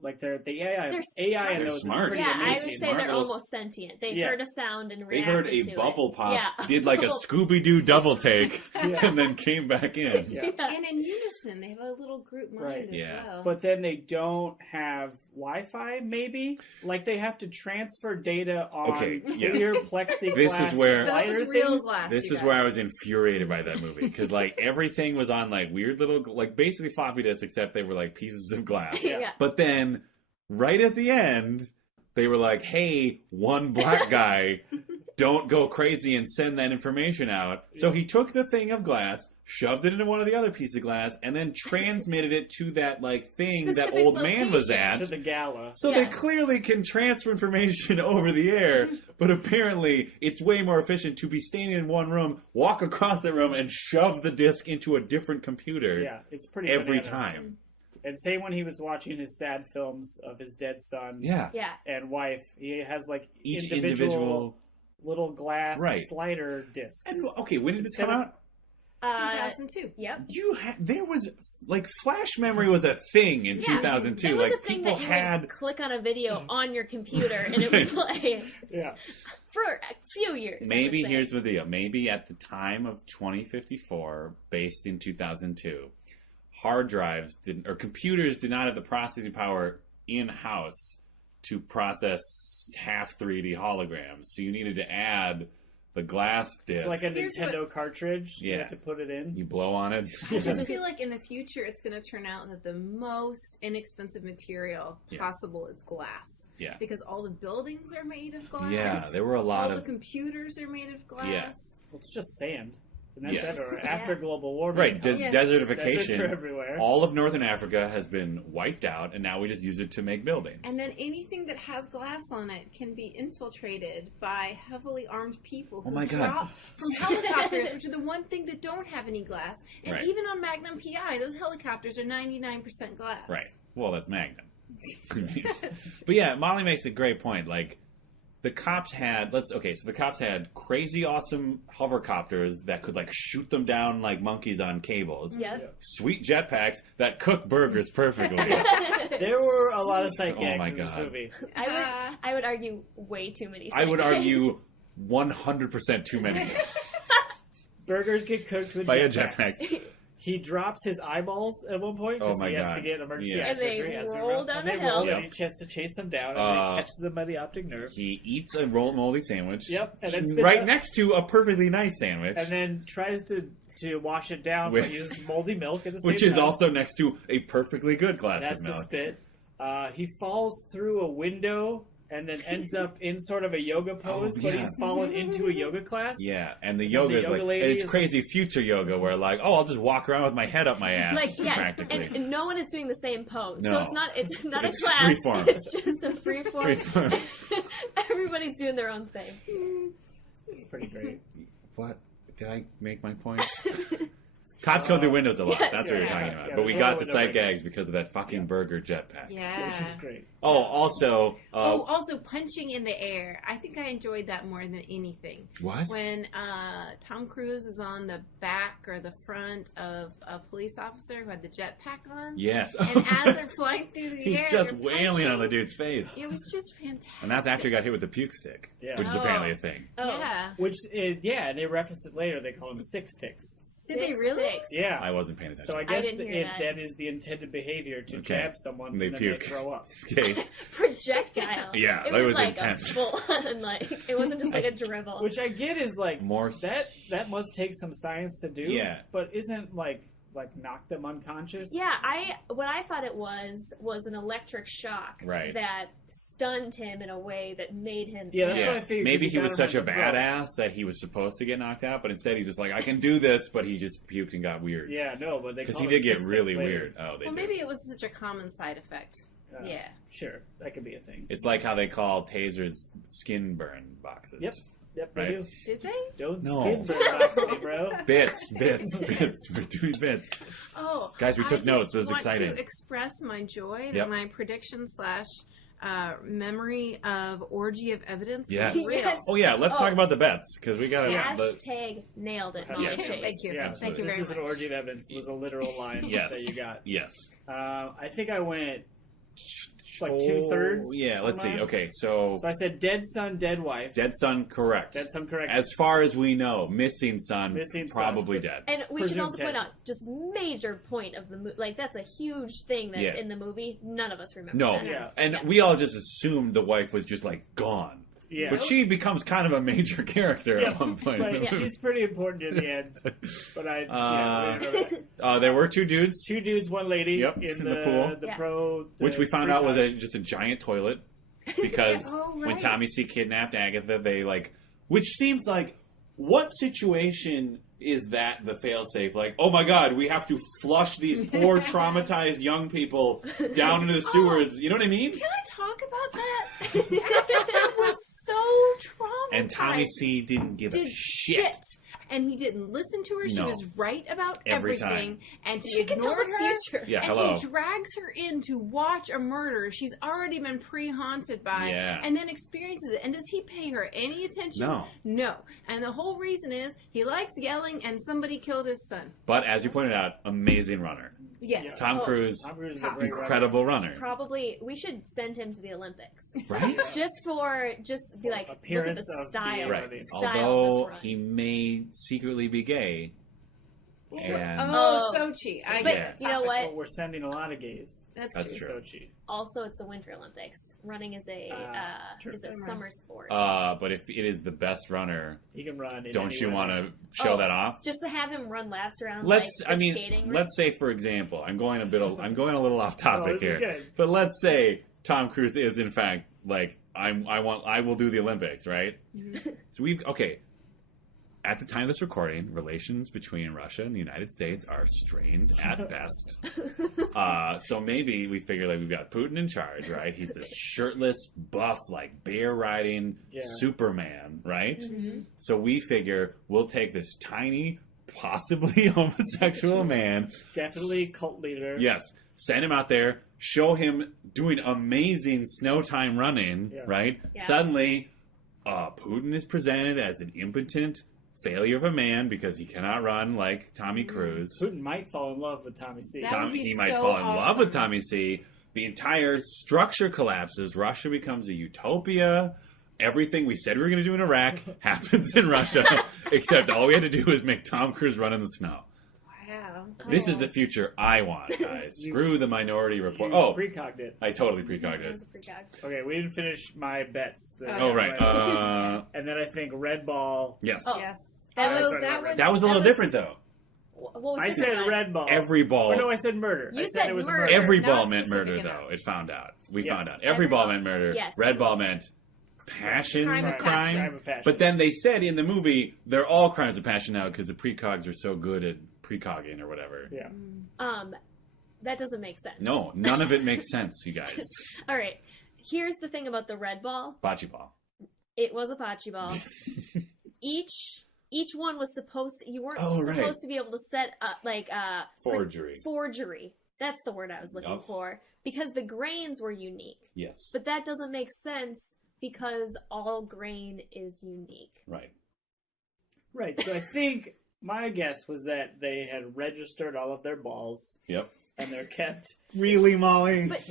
like the AI They're AI in They're those smart. is pretty Yeah, I amazing. would say Smart they're little- almost sentient. They Yeah. heard a sound and They reacted heard a to bubble it. pop, Yeah. did like a Scooby-Doo double take, Yeah. and then came back in. Yeah. And in unison, they have a little group mind Right. as Yeah. well. But then they don't have Wi-Fi, maybe? Like they have to transfer data on Okay, yes. clear plexiglass This is where- slider those real things. glass. This you is where I guys. was infuriated by that movie because like everything was on like weird little like basically floppy disks except they were like pieces of glass. Yeah. But then right at the end they were like, "Hey, one black guy, don't go crazy and send that information out." So he took the thing of glass, shoved it into one of the other pieces of glass, and then transmitted it to that like thing that Specific old man was location. at. To the gala. So they Yeah. clearly can transfer information over the air, but apparently it's way more efficient to be standing in one room, walk across the room, and shove the disk into a different computer Yeah, it's pretty every bananas. time. And same when he was watching his sad films of his dead son Yeah. Yeah. and wife, he has like Each individual little glass Right. slider discs. And, okay, when did this Instead come of- out? 2002. Yep. There was like flash memory was a thing in Yeah, 2002. It was Like a thing people that you had. would click on a video on your computer and it would play Yeah. for a few years. I Maybe would say. here's the deal. Maybe at the time of 2054, based in 2002, hard drives didn't or computers did not have the processing power in house to process half 3D holograms. So you needed to add the glass disc. It's like a Here's Nintendo cartridge. You Yeah. have to put it in. You blow on it. I just feel like in the future it's going to turn out that the most inexpensive material Yeah. possible is glass. Yeah. Because all the buildings are made of glass. Yeah, there were a lot all of the computers are made of glass. Yeah. Well, it's just sand. And that's Yeah. it. Or Yeah. after global warming. right Yeah. deserts desertification. are everywhere. All of northern Africa has been wiped out, and now we just use it to make buildings. And then anything that has glass on it can be infiltrated by heavily armed people who Oh my God. drop from helicopters, which are the one thing that don't have any glass. And Right. even on Magnum PI, those helicopters are 99% glass. Right. Well, that's Magnum. But yeah, Molly makes a great point. Like, the cops had so the cops had crazy awesome hovercopters that could like shoot them down like monkeys on cables. Yep. Sweet jetpacks that cook burgers perfectly. There were a lot of sight Oh gags my in this God. movie. I would argue way too many. I would sight gags. argue 100% too many Burgers get cooked with by a jetpacks. jetpack. He drops his eyeballs at one point because Oh my he has God. to get emergency Yeah. eye And they surgery. as we roll know. down and the they hill. roll, Yep. and he has to chase them down, and he catches them by the optic nerve. He eats a roll moldy sandwich. Yep, and then spits right out- next to a perfectly nice sandwich. And then tries to wash it down, With- but uses moldy milk at the same which time. is also next to a perfectly good glass That's of to milk. spit. He falls through a window and then ends up in sort of a yoga pose, but he's fallen into a yoga class. Yeah, and the yoga is yoga like, lady and it's is crazy future yoga where like, oh, I'll just walk around with my head up my ass, Like, yeah, practically. and no one is doing the same pose. No. So it's not It's a class. freeform. It's just a freeform. Freeform. Everybody's doing their own thing. It's pretty great. What? Did I make my point? Cops go through windows a lot. Yes. That's what you're Yeah, talking about. yeah, but we yeah. got the Yeah. sight gags because of that fucking burger jetpack. Yeah. Which is great. Oh, also... Also punching in the air. I think I enjoyed that more than anything. what? When Tom Cruise was on the back or the front of a police officer who had the jetpack on. Yes. And as they're flying through the He's air, just they're wailing on the punching. dude's face. It was just fantastic. And that's after he got hit with the puke stick, Yeah. which is Oh. apparently a thing. Oh. Yeah. Which, yeah, they reference it later. They call him six sticks. Did they really? Sticks. Yeah. I wasn't paying attention. So I guess didn't hear that. that is the intended behavior to Okay. jab someone And they and then puke. they throw up. Okay. Projectile. Yeah, it that was was like intense. a full on, like it wasn't just like a dribble. Which I get is like More... that must take some science to do. Yeah. But isn't like knock them unconscious? Yeah, what I thought it was an electric shock Right. that stunned him in a way that made him. Yeah, that's Yeah, what I figured, maybe 'cause he you was got him such a from the throat. badass that he was supposed to get knocked out, but instead he's just like, I can do this, but he just puked and got weird. Yeah, no, but they Because call he it did get six really sticks later. weird. Oh, they Well, did. maybe it was such a common side effect. Yeah. Sure, that could be a thing. It's like how they call tasers skin burn boxes. Yep, they Right. do. Did they? Don't No. skin burn box me, bro. Bits. We're doing bits. Oh, Guys, we took I notes. It was just want exciting. to express my joy Yep. that my prediction / memory of Orgy of Evidence Yes. was real. Yes. Oh, yeah, let's talk about the bets, because we got to... Yeah. Hashtag nailed it. Molly Yes. Chase. Thank you. Yeah, Thank you this very is much. an orgy of evidence. Was a literal line Yes. that you got. Yes. I think I went like 2/3. Yeah, let's see. on mine. Okay, so So I said dead son, dead wife. dead son, correct. Dead son, correct. As far as we know, missing son, Missing son. probably dead. And we should Presumed also point dead. out just major point of the movie. Like that's a huge thing that's Yeah. in the movie. None of us remember. No, that. Yeah. and we all just assumed the wife was just like gone. Yeah. But she becomes kind of a major character Yeah, at one point. but she's pretty important in the end. But I just, yeah, we didn't know that. There were two dudes, Two dudes, one lady. Yep, in in the the pool. The Yeah. pro. which we found out was just a giant toilet. Because Oh, when right. Tommy C kidnapped Agatha, they like, which seems like, what situation is that the failsafe? Like, oh my god, we have to flush these poor traumatized young people down into the sewers. You know what I mean? Can I talk about that? That was so traumatizing. And Tommy C didn't give a did shit. And he didn't listen to her. She No. was right about Every everything. And he She can tell ignored the her. future. Yeah, and hello. he drags her in to watch a murder she's already been pre-haunted by. Yeah. And then experiences it. And does he pay her any attention? No. No. And the whole reason is he likes yelling and somebody killed his son. But as you pointed out, amazing runner. Yes. Yeah. Tom Oh. Cruise, Tom Cruise is a Top. great runner. incredible runner. Probably we should send him to the Olympics. Right? just be like Appearance look at the of style. being Right. running. Style of Although this run. he may secretly be gay. And Oh, Oh. Sochi. I But get it. you know what? Well, we're sending a lot of gays That's, That's true. true. to Sochi. Also, it's the Winter Olympics. Running is a True. is a summer sport. but if it is the best runner, He can run. in don't any you weather. want to show Oh. that off? Just to have him run laps around. Let's. like, I the mean, skating rink. let's say for example, I'm going a little off Oh, topic this is here, good. but let's say Tom Cruise is in fact like I will do the Olympics, right? So okay. At the time of this recording, relations between Russia and the United States are strained at best. So maybe we figure like we've got Putin in charge, right? He's this shirtless, buff, like bear riding Yeah. Superman, right? Mm-hmm. So we figure we'll take this tiny, possibly homosexual man, Definitely cult leader. yes, send him out there, show him doing amazing snow time running, Yeah. right? Yeah. Suddenly, Putin is presented as an impotent failure of a man because he cannot run like Tommy Cruise. Putin might fall in love with Tommy C. That would be He might so fall in love awesome. with Tommy C. The entire structure collapses. Russia becomes a utopia. Everything we said we were going to do in Iraq happens in Russia, except all we had to do was make Tom Cruise run in the snow. Wow. This is the future I want, guys. You- Screw the Minority Report. You Oh, precogged it. I totally precogged That it. was a precog. Okay, we didn't finish my bets. Oh, right. And then I think Red Ball. Yes. Oh. Yes. That That was- was That was a little different, though. What was I the said one? red ball. Every ball. Or no, I said murder. You I said it was murder. Every Not ball meant specific murder, enough. though. It found out. We Yes. found out. Every ball ball- meant murder. yes. Red ball meant passion Crime of crime. Crime of passion. But then they said in the movie they're all crimes of passion now because the precogs are so good at precogging or whatever. Yeah. That doesn't make sense. No, none of it makes sense, you guys. All right. Here's the thing about the red ball. Bocce ball. It was a bocce ball. Each one was supposed to, you weren't Oh, right. supposed to be able to set up Forgery. forgery. That's the word I was looking Yup. for, because the grains were unique. Yes. But that doesn't make sense because all grain is unique. Right. Right. So I think my guess was that they had registered all of their balls. Yep. And they're kept really Molly. But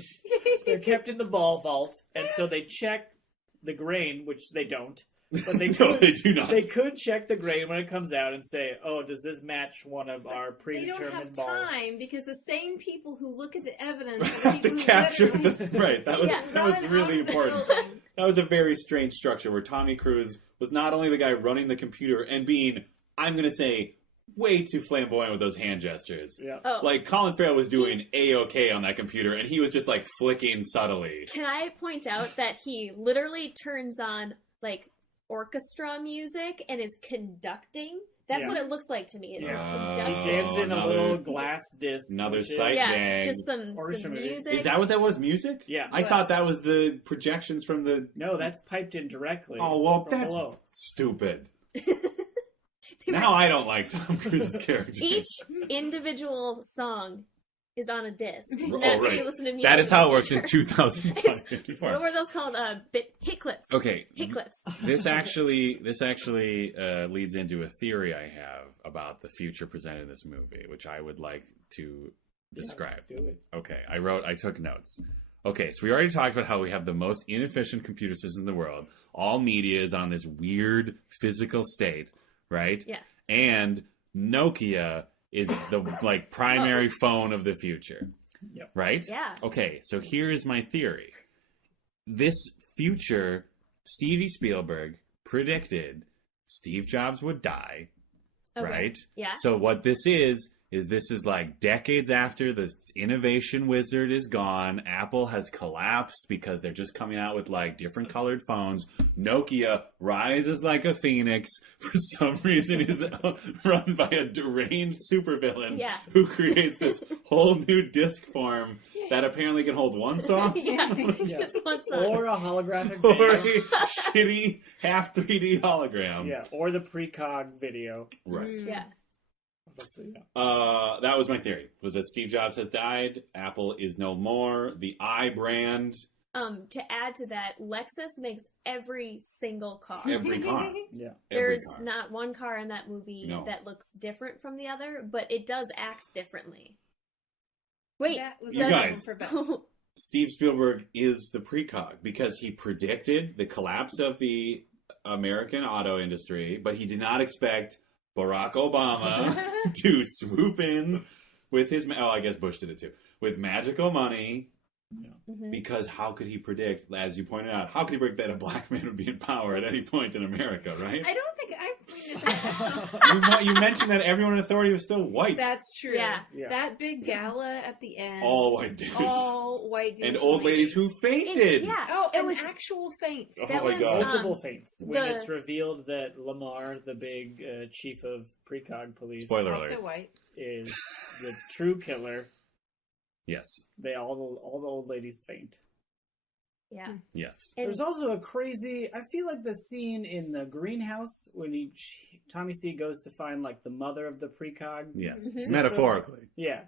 They're kept in the ball vault, and so they check the grain, which they don't. But they No, could, they do not. They could check the grain when it comes out and say, "Oh, does this match one of our They don't predetermined have balls?" time because the same people who look at the evidence have are to people who capture literally the right. That was Yeah. that was run really out of the important. building. That was a very strange structure where Tommy Cruise was not only the guy running the computer and being, I'm going to say, way too flamboyant with those hand gestures. Yeah. oh, Like Colin Farrell was doing A-OK on that computer, and he was just like flicking subtly. can I point out that he literally turns on like orchestra music and is conducting? That's Yeah. what it looks like to me. It's Yeah. like He conducting. jams in a another- little glass disc. another which is- sight Yeah, gang. just some Orchestra music. music. Is that what that was? Music? Yeah. I thought that was the projections from the. No, that's piped in directly. Oh well, from that's below. stupid. They were- Now I don't like Tom Cruise's character. Each individual song is on a disc. That's Oh, how right. you listen to music. That is how it works in What 2054. were those called? Hit clips. Okay. Hit clips. This actually leads into a theory I have about the future presented in this movie, which I would like to describe. Do it. Okay, I took notes. Okay, so we already talked about how we have the most inefficient computer systems in the world. All media is on this weird physical state, right? Yeah. And Nokia is the like primary phone of the future. Yep. Right? Yeah. Okay, so here is my theory. This future, Stevie Spielberg predicted Steve Jobs would die, Okay. right? Yeah. So what this is like decades after the innovation wizard is gone. Apple has collapsed because they're just coming out with like different colored phones. Nokia rises like a phoenix. For some reason is run by a deranged supervillain Yeah. who creates this whole new disc form that apparently can hold one song. yeah. Yeah. Just one song. Or a holographic Or video. a shitty half 3D hologram. Yeah, or the precog video. Right. Yeah. So, yeah. That was my theory. Was that Steve Jobs has died. Apple is no more. The I brand. To add to that, Lexus makes every single car. Every car. Yeah. Every There's car. not one car in that movie No. that looks different from the other, but it does act differently. Wait, That was You a guys. problem for Beth. Steve Spielberg is the precog because he predicted the collapse of the American auto industry, but he did not expect Barack Obama to swoop in with his, I guess Bush did it too, with magical money, Mhm. because how could he predict, as you pointed out, how could he predict that a black man would be in power at any point in America, right? I don't think I pointed that out. You mentioned that everyone in authority was still white. That's true. Yeah. Yeah. That big gala at the end. All white dudes. All white dudes. And old ladies who fainted. Yeah. Oh, It an was- actual faint. Oh That my was, God. Multiple faints. When the- it's revealed that Lamar, the big chief of precog police, Spoiler Also alert. white. is the true killer. Yes. They all the old ladies faint. Yeah. Yes. And There's also a crazy. I feel like the scene in the greenhouse when Tommy C goes to find like the mother of the precog. Yes. Mhm. Metaphorically. Yeah.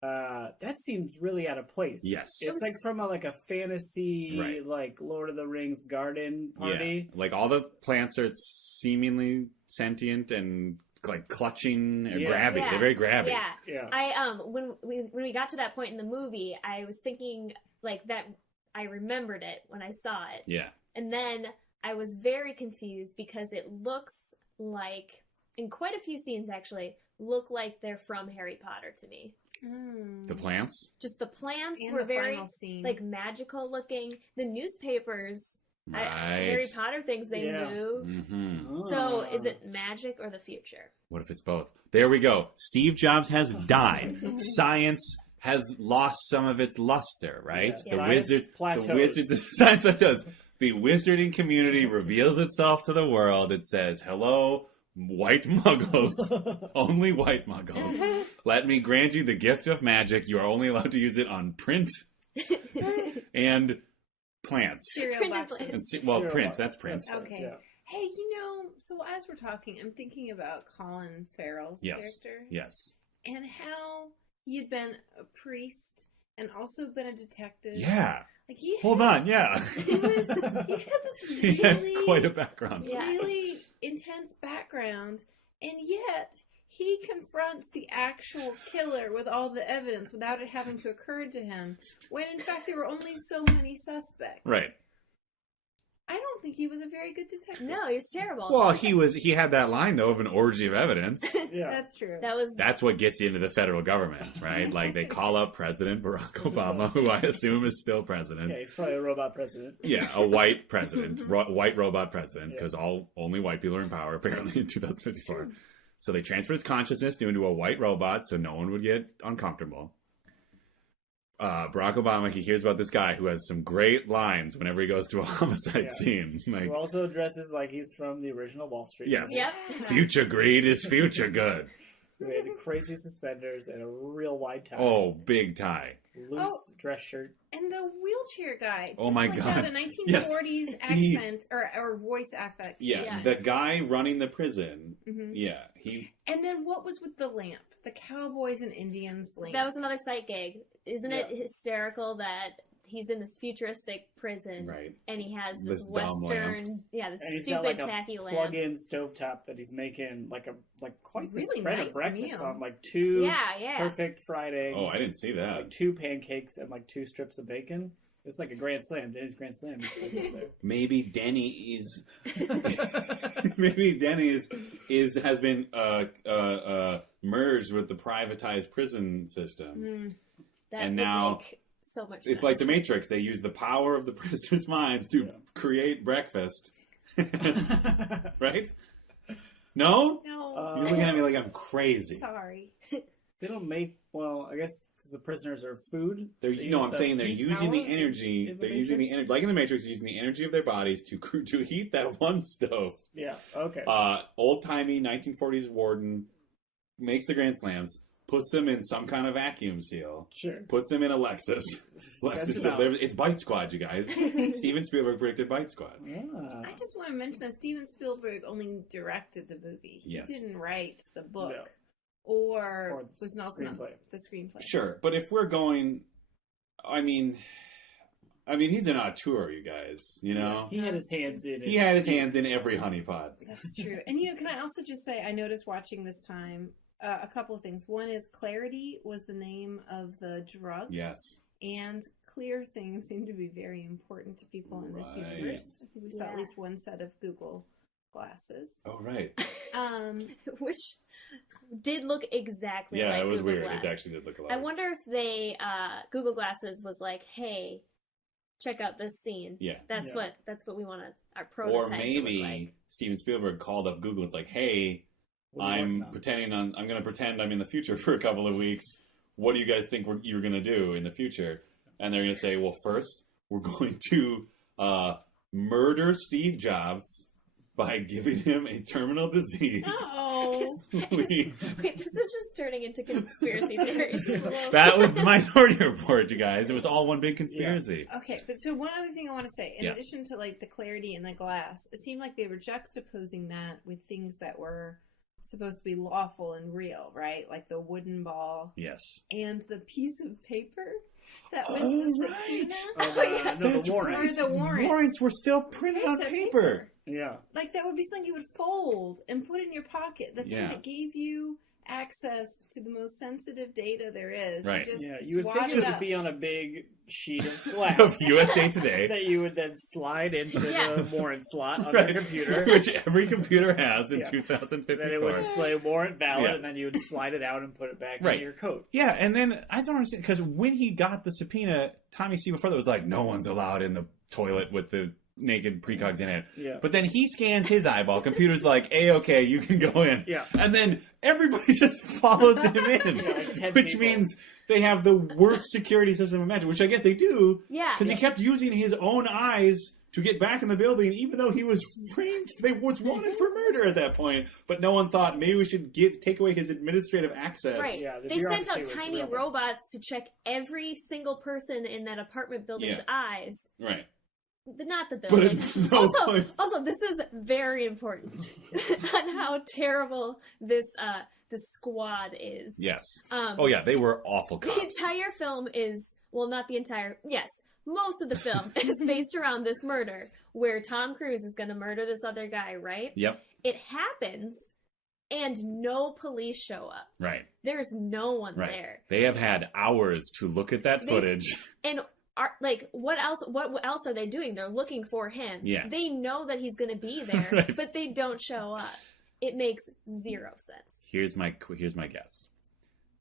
That seems really out of place. Yes. It's like from a fantasy, Right. like Lord of the Rings garden Yeah. party. Like all the plants are seemingly sentient and like clutching or Yeah. grabby. Yeah. They're very grabby. yeah. Yeah. I when we got to that point in the movie, I was thinking like that. I remembered it when I saw it, Yeah. and then I was very confused because it looks like, in quite a few scenes actually, look like they're from Harry Potter to me. The plants. Just the plants And were the very final scene. like magical looking. The newspapers Harry Potter thinks they knew. Mm-hmm. So is it magic or the future? What if it's both? There we go. Steve Jobs has died. Science has lost some of its luster, right? Yeah. The science plateaus. The wizarding community reveals itself to the world. It says, "Hello, white muggles, only white muggles. Let me grant you the gift of magic. You are only allowed to use it on print and plants." Cereal boxes. And print. That's print. Okay. Yeah. Hey, so as we're talking, I'm thinking about Colin Farrell's character. Yes. And how he had been a priest and also been a detective. Yeah. Like he had, Hold on. Yeah. He had this He had really, quite a background. really intense background, and yet he confronts the actual killer with all the evidence without it having to occur to him, when in fact there were only so many suspects. Right. I don't think he was a very good detective. No, he's terrible. Well, he had that line though of an orgy of evidence. Yeah. That's true. That's what gets you into the federal government, right? Like they call up President Barack Obama, who I assume is still president. Yeah, he's probably a robot president. Yeah, a white president, white robot president, because only white people are in power apparently in 2054. So they transferred his consciousness into a white robot, so no one would get uncomfortable. Barack Obama, he hears about this guy who has some great lines whenever he goes to a homicide scene. Like, who also dresses like he's from the original Wall Street. yes, Yep. future greed is future good. Who had the crazy suspenders and a real wide tie. Oh, big tie. Loose dress shirt. And the wheelchair guy. Oh my God. God. Had a 1940s accent or voice affect. Yes, Yeah. the guy running the prison. Mm-hmm. Yeah, he. And then what was with the lamp? The Cowboys and Indians lamp. That was another sight gag. Isn't it hysterical that he's in this futuristic prison, Right. and he has this This dumb Western, lamp. this And he's stupid got like tacky a lamp. plug-in stovetop that he's making quite the Really spread nice of breakfast meal. on, like two Yeah. perfect fried eggs. Oh, I didn't see that. Like 2 pancakes and like 2 strips of bacon. It's like a grand slam. Denny's grand slam. Maybe Denny's has been merged with the privatized prison system. That and would now make so much it's sense. like the Matrix. They use the power of the prisoners' minds to create breakfast. Right? No? No. You're looking at me like I'm crazy. Sorry. They don't make, I guess because the prisoners are food. I'm saying they're heat using the power energy. in the They're using the Matrix? energy, like in the Matrix, using the energy of their bodies to heat that one stove. Yeah, okay. Old timey 1940s warden makes the grand slams, puts them in some kind of vacuum seal, Sure. puts them in a Lexus. Sends them out. It's Bite Squad, you guys. Steven Spielberg predicted Bite Squad. Ah. I just want to mention that Steven Spielberg only directed the movie. He Yes. didn't write the book. No. Or the was also not screenplay. the screenplay. Sure, but if we're going, I mean, he's an auteur, you guys. You know, He had his hands in it. he had his hands in every honeypot. That's true. And can I also just say, I noticed watching this time a couple of things. One is Clarity was the name of the drug. Yes. And clear things seem to be very important to people in this Right. universe. I think we saw Yeah. at least one set of Google glasses. Oh right. Which did look exactly Yeah, like it was Google weird. Glass. It actually did look a lot. I wonder if they Google Glasses was like, hey, check out this scene. Yeah. That's Yeah. what we want our prototype Or to maybe look like. Steven Spielberg called up Google. It's like, hey, What are you I'm working on? going to pretend I'm in the future for a couple of weeks. What do you guys think you're going to do in the future? And they're going to say, well, first, we're going to murder Steve Jobs by giving him a terminal disease. Oh. Wait, this is just turning into conspiracy theories. That was the Minority Report, you guys. It was all one big conspiracy. Okay, but so one other thing I want to say, in Yes. addition to like the clarity and the glass, it seemed like they were juxtaposing that with things that were supposed to be lawful and real, right? Like the wooden ball Yes. and the piece of paper that was Oh, the right. subpoena. No, That's the warrants. Or the warrants. Warrants were still printed on Printed paper. Yeah. Like that would be something you would fold and put in your pocket. The thing Yeah. that gave you access to the most sensitive data there is. Right. You just You would wad think it this would up. be on a big sheet of glass. Of USA Today. that you would then slide into Yeah. the warrant slot on Right. your computer. Which every computer has in Yeah. 2054. Then it would display warrant valid, Yeah. and then you would slide it out and put it back Right. in your coat. Yeah, and then I don't understand because when he got the subpoena, Tommy C before that was like, no one's allowed in the toilet with the naked precogs in it. Yeah. But then he scans his eyeball. Computer's like, okay, you can go in. Yeah. And then everybody just follows him in. Yeah, like 10 which people. means they have the worst security system imagined, which I guess they do. Yeah. Because he kept using his own eyes to get back in the building, even though he was framed, they was wanted for murder at that point. But no one thought maybe we should take away his administrative access. Right. Yeah, the They sent bureaucracy out was tiny real. robots to check every single person in that apartment building's eyes. Right. Not the But building. it's no point. Also, this is very important on how terrible this squad is. Yes. Oh yeah, they were awful The cops. entire film is, well, not the entire, yes, most of the film is based around this murder where Tom Cruise is going to murder this other guy, right? Yep. It happens and no police show up. Right. There's no one Right. there. They have had hours to look at that footage. And what else are they doing? They're looking for him. Yeah. They know that he's going to be there, Right. but they don't show up. It makes zero sense. Here's my guess.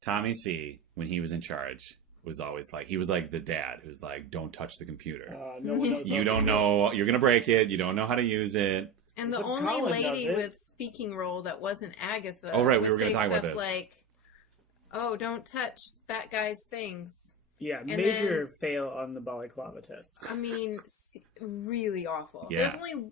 Tommy C, when he was in charge, was always like, he was like the dad who's like, don't touch the computer. No one knows. You don't know, you're going to break it. You don't know how to use it. And the Except only Colin lady does it. with speaking role that wasn't Agatha. Oh, right, we would were gonna say talk about stuff this. like, "Oh, don't touch that guy's things." Yeah, And major fail on the balaclava test. I mean, really awful. Yeah. There's only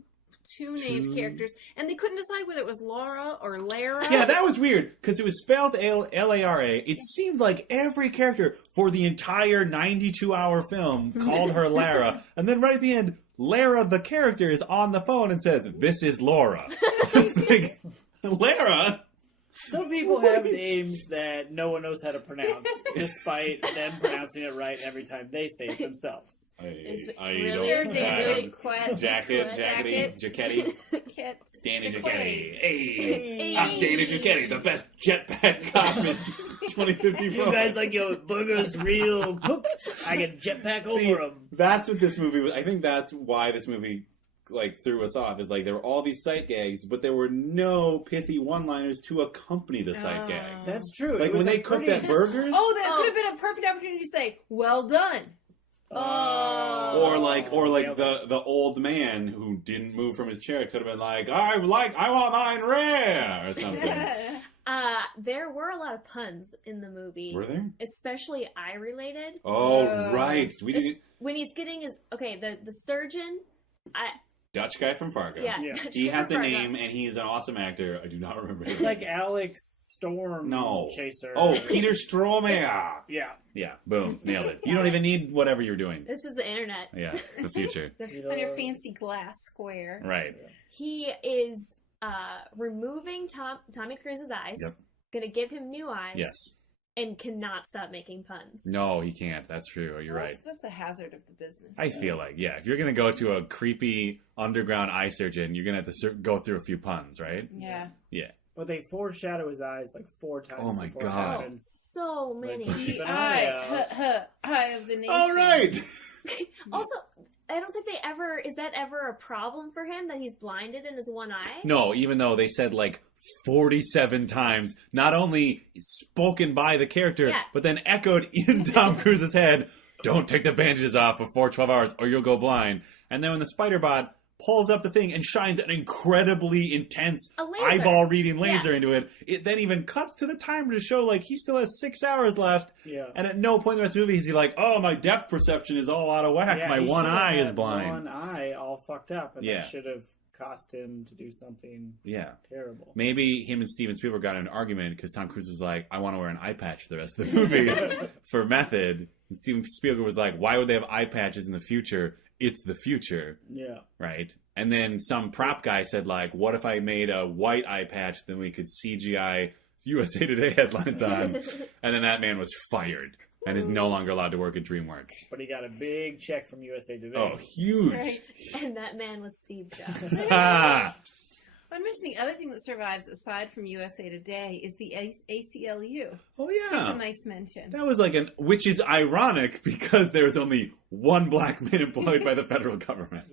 two named characters, and they couldn't decide whether it was Laura or Lara. Yeah, that was weird because it was spelled Lara. It seemed like every character for the entire 92-hour film called her Lara, and then right at the end, Lara the character is on the phone and says, "This is Laura." It's like, Lara. Some people have names that no one knows how to pronounce, despite them pronouncing it right every time they say it themselves. Is it I really? don't Sure, have- Danny Jacket. Jackety, Jacket. Danny Jaquetti. Jaquetti. Hey, I'm Danny Jaquetti, the best jetpack cop in 2054. You guys like your burgers real cooked? I can jetpack See, over them. that's what this movie was. I think that's why this movie threw us off. Is like there were all these sight gags, but there were no pithy one-liners to accompany the sight gags. That's true. Like It was when a they cooked pretty- that burgers, Oh, that could have been a perfect opportunity to say, "Well done." Oh. or like nailed the old man who didn't move from his chair could have been like, I want mine rare or something. There were a lot of puns in the movie. Were there? Especially eye-related. Oh, Yeah. right. We didn't. When he's getting his... Okay, the surgeon... Dutch guy from Fargo. Yeah. Yeah. He has a Fargo. name and he's an awesome actor. I do not remember his It's name. like Alex Storm No. Chaser. Oh, Peter Stormare. Yeah. Yeah, boom, nailed it. You don't even need whatever you're doing. This is the internet. Yeah, the future. On your fancy glass square. Right. He is removing Tommy Cruise's eyes. Yep. Gonna give him new eyes. Yes. And cannot stop making puns. No, he can't. That's true. You're right. That's a hazard of the business. I feel like, yeah, if you're going to go to a creepy underground eye surgeon, you're going to have to go through a few puns, right? Yeah. Yeah. But they foreshadow his eyes like 4 times. Oh my before it God. happens. So many. Like, The keep an eye out. eye of the nation. All right. Also, I don't think is that ever a problem for him that he's blinded in his one eye? No, even though they said like 47 times, not only spoken by the character, Yeah. but then echoed in Tom Cruise's head, don't take the bandages off before 12 hours or you'll go blind. And then when the spider bot pulls up the thing and shines an incredibly intense A laser. eyeball reading laser Yeah. into it, it then even cuts to the timer to show like he still has 6 hours left. Yeah. And at no point in the rest of the movie is he like, oh, my depth perception is all out of whack. Yeah, my he one should have eye is had blind. One eye all fucked up, and Yeah. that should have cost him to do something Yeah. terrible. Maybe him and Steven Spielberg got in an argument because Tom Cruise was like, I want to wear an eye patch for the rest of the movie for method. And Steven Spielberg was like, why would they have eye patches in the future? It's the future, Yeah. right? And then some prop guy said like, what if I made a white eye patch, then we could CGI USA Today headlines on. And then that man was fired and is no longer allowed to work at DreamWorks. But he got a big check from USA Today. Oh, huge. Right. And that man was Steve Jobs. Ah, I would mention the other thing that survives aside from USA Today is the ACLU. oh, It's yeah. a nice mention. That was like which is ironic because there's only one black man employed by the federal government.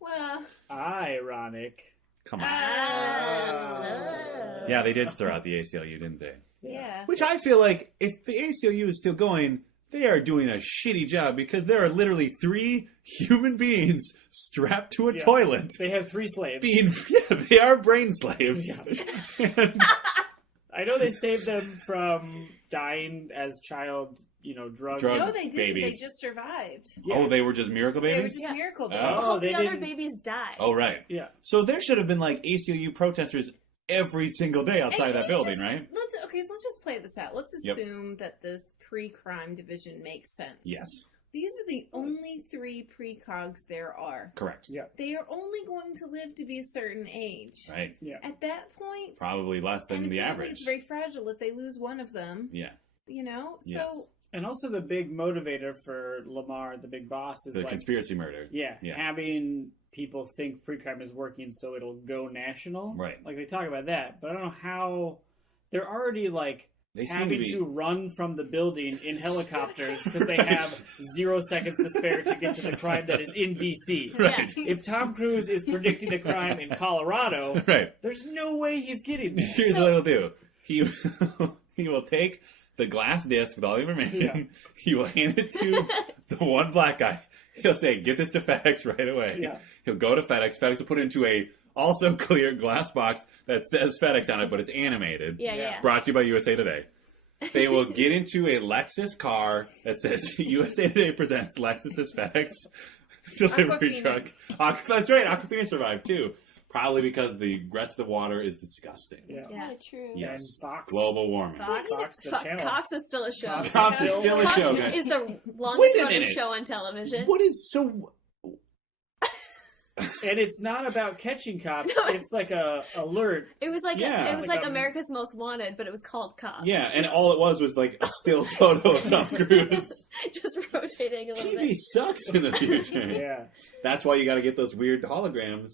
Well, Ironic. Come on. Ah. Yeah, they did throw out the ACLU, didn't they? yeah. Which I feel like if the ACLU is still going, they are doing a shitty job because there are literally 3 human beings strapped to a toilet. They have 3 slaves. They are brain slaves. And I know they saved them from dying as child, drug No, they didn't. babies. They just survived. Oh, they were just miracle babies? They were just miracle babies. Oh. All they the other didn't- babies died. Oh, right. Yeah. So there should have been like ACLU protesters every single day outside And that can we building, just- right? Let's just play this out. Let's Yep. assume that this pre-crime division makes sense. Yes, These are the only 3 precogs there are. correct. Yeah. They are only going to live to be a certain age. Right. At that point, Probably less than and the apparently average. it's very fragile if they lose one of them. Yeah. Yes. So And also the big motivator for Lamar, the big boss, is The conspiracy murder. Yeah, Yeah. having people think pre-crime is working so it'll go national. Right. Like, they talk about that, but I don't know how... They're already, They seem having to to be... run from the building in helicopters because they have 0 seconds to spare to get to the crime that is in D.C. Right. If Tom Cruise is predicting a crime in Colorado, Right. there's no way he's getting there. Here's what he'll do. He will take the glass disc with all the information. Yeah. He will hand it to the one black guy. He'll say, "Get this to FedEx right away." Yeah. He'll go to FedEx. FedEx will put it into a also clear glass box that says FedEx on it, but it's animated. Yeah. Brought to you by USA Today. They will get into a Lexus car that says USA Today presents Lexus's FedEx delivery Aquafina. truck. That's right. Aquafina survived too. Probably because the rest of the water is disgusting. Yeah. Yeah. true. Yes. And Fox. Global warming. Fox, the channel. Cox is still a show. Cox is still a Cox show, guys. is the Wait longest a running minute. show on television. What is so... And it's not about catching cops. No, It's like a alert. It was like Yeah. it was Like like a- America's Most Wanted, but it was called Cops. Yeah, and all it was like a still photo of Tom Cruise. Just rotating a little TV bit. sucks in the future. Yeah. That's why you got to get those weird holograms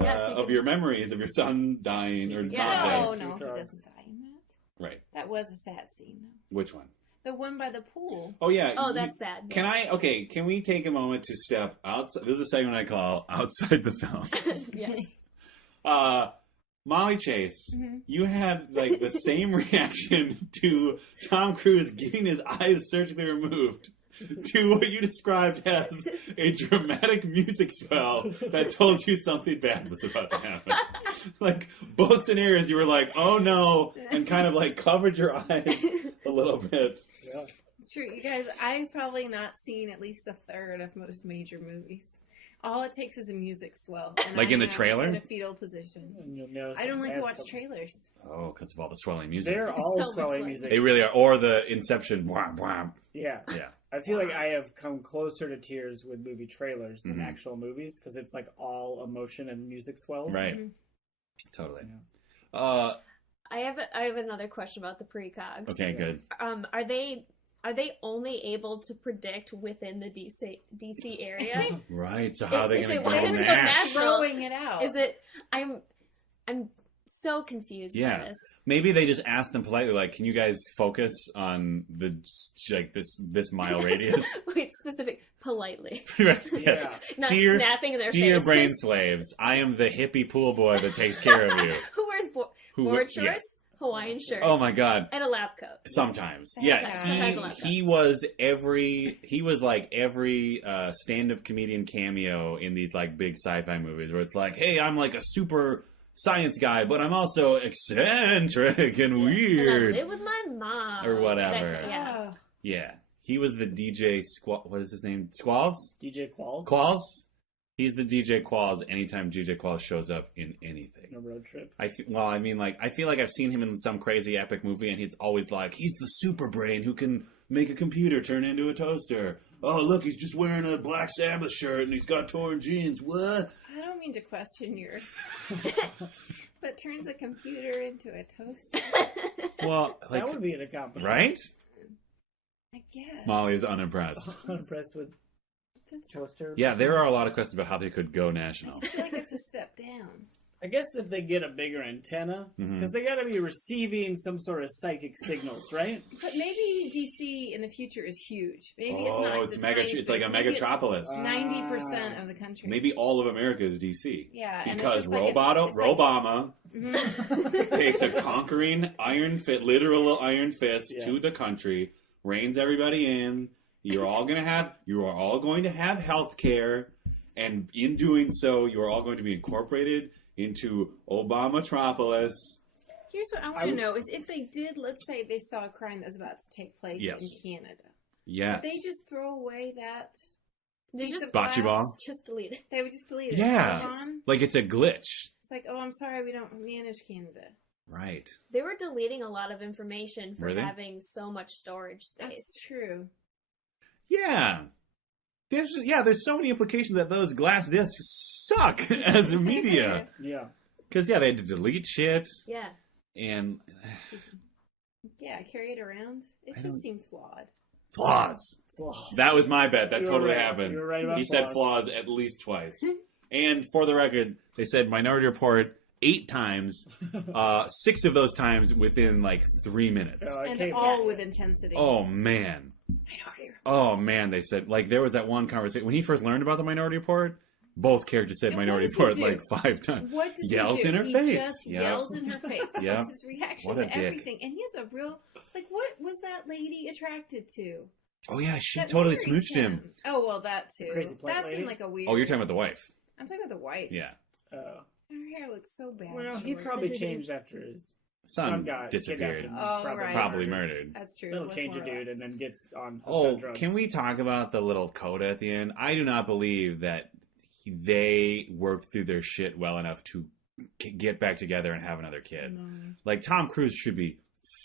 Yes, you of can- your memories of your son dying or Yeah. not No, dying. he doesn't die in that. Right. That was a sad scene, though. Which one? The one by the pool. Oh, yeah. Oh, that's sad. Can we take a moment to step outside? This is a segment I call Outside the Film. Yes. Molly Chase, Mhm. you had like the same reaction to Tom Cruise getting his eyes surgically removed to what you described as a dramatic music swell that told you something bad was about to happen. Like both scenarios, you were like, "Oh no," and kind of like covered your eyes a little bit. Yeah. It's true, you guys. I've probably not seen at least a third of most major movies. All it takes is a music swell. And Like in I'm the trailer? in a fetal position. And you'll notice I don't like to ads watch come- trailers. Oh, because of all the swelling music. They're all so much swelling fun. music. They really are. Or the Inception. Wham, wham. Yeah. Yeah. I feel like I have come closer to tears with movie trailers than Mhm. actual movies because it's like all emotion and music swells. Right. Mhm. Totally. I have another question about the precogs. Okay, good. Are they only able to predict within the DC area? Right. So how are they Is going it to what go is it Nash? natural? Throwing it out. Is it? I'm so confused Yeah. by this. Maybe they just ask them politely, like, "Can you guys focus on the this mile radius?" Wait, specific, politely, Right, Yeah. not Dear- snapping in their Dear faces. brain slaves, I am the hippie pool boy that takes care of you. Who wears Who- board yes. shorts, Hawaiian shirt, Oh my God. and a lab coat? Sometimes, Yeah. yeah. He was like every stand-up comedian cameo in these like big sci-fi movies where it's like, hey, I'm like a super science guy, but I'm also eccentric and And I weird. live with my mom Or whatever. Yeah. Oh. Yeah, he was the DJ what is his name? Squalls? DJ Qualls. Qualls? He's the DJ Qualls anytime DJ Qualls shows up in anything. No road trip. I feel like I've seen him in some crazy epic movie, and he's always like, he's the super brain who can make a computer turn into a toaster. Oh, look, he's just wearing a Black Sabbath shirt, and he's got torn jeans. What? I don't mean to question your... but turns a computer into a toaster? Well, like, That would be an accomplishment. right? I guess. Molly is unimpressed. I'm impressed with That's- toaster. Yeah, there are a lot of questions about how they could go I national. just feel like it's a step down. I guess if they get a bigger antenna, Mhm. because they got to be receiving some sort of psychic signals, right? But maybe DC in the future is huge. Maybe it's Oh, not. it's the mega. tiniest It's like a place. Maybe it's megatropolis. 90% of the country. Maybe all of America is DC. Yeah, and it's Because just like it's like- Obama Mhm. takes a conquering literal iron fist Yeah. to the country, reins everybody in. You are all going to have health care, and in doing so, you are all going to be incorporated into Obamatropolis. Here's what I want to know is if they did, let's say they saw a crime that was about to take place Yes. in Canada. Yes. Would they just throw away that They piece just of Bocce glass? ball? just delete it. They would just delete it. Yeah. Move on? Like it's a glitch. It's like, oh, I'm sorry, we don't manage Canada. Right. They were deleting a lot of information for Were they? having so much storage space. That's true. Yeah. There's so many implications that those glass discs suck as a media. Yeah. Because, they had to delete shit. Yeah. And Yeah, carry it around. It just seemed flawed. flaws. That was my bet. That You were totally right. happened. You were right about He said flaws at least twice. And for the record, they said Minority Report 8 times, 6 of those times within like 3 minutes. And all with intensity. Oh, man. Minority Report. Oh, man, they said, like, there was that one conversation. When he first learned about the Minority Report, both characters said And Minority what does he Report like 5 times. What does Yells he do? in her he face. just Yep. yells in her face. Yep. That's his reaction What a to dick. everything. And he has a real, like, what was that lady attracted to? Oh, yeah, she That totally marries smooched him. Oh, well, that too. Crazy plant That lady? seemed like a weird. Oh, you're talking about the wife. I'm talking about the wife. Yeah. Her hair looks so bad. Well, he short. probably changed after his Son got disappeared. kidnapped and Oh, right. Probably murdered. That's true. He'll It was change a more or dude less. and then gets on Oh, drugs. can we talk about the little coda at the end? I do not believe that they worked through their shit well enough to get back together and have another kid. Like, Tom Cruise should be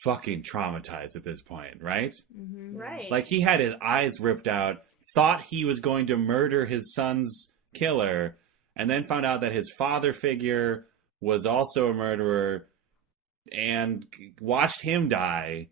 fucking traumatized at this point, right? Mm-hmm. Right. Like, he had his eyes ripped out, thought he was going to murder his son's killer, and then found out that his father figure was also a murderer, and watched him die.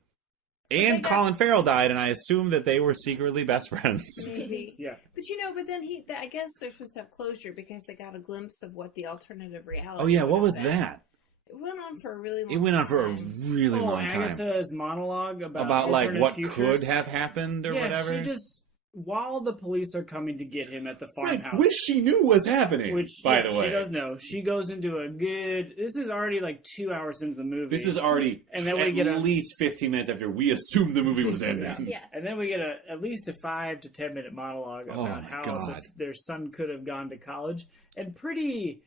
And Colin Farrell died, and I assume that they were secretly best friends. Maybe. Yeah. But then I guess they're supposed to have closure because they got a glimpse of what the alternative reality. Oh, yeah, what was been. that? It went on for a really long time. It went on for a really long time. Agatha's monologue About like alternate what futures. could have happened or whatever. She just, while the police are coming to get him at the farmhouse, Which she knew was happening, by the way. she does know. She goes into a good. This is already like 2 hours into the movie. This is already And then we get at least 15 minutes after we assumed the movie was ending. Yeah. And then we get at least a 5 to 10 minute monologue Oh about my how God. their son could have gone to college, and pretty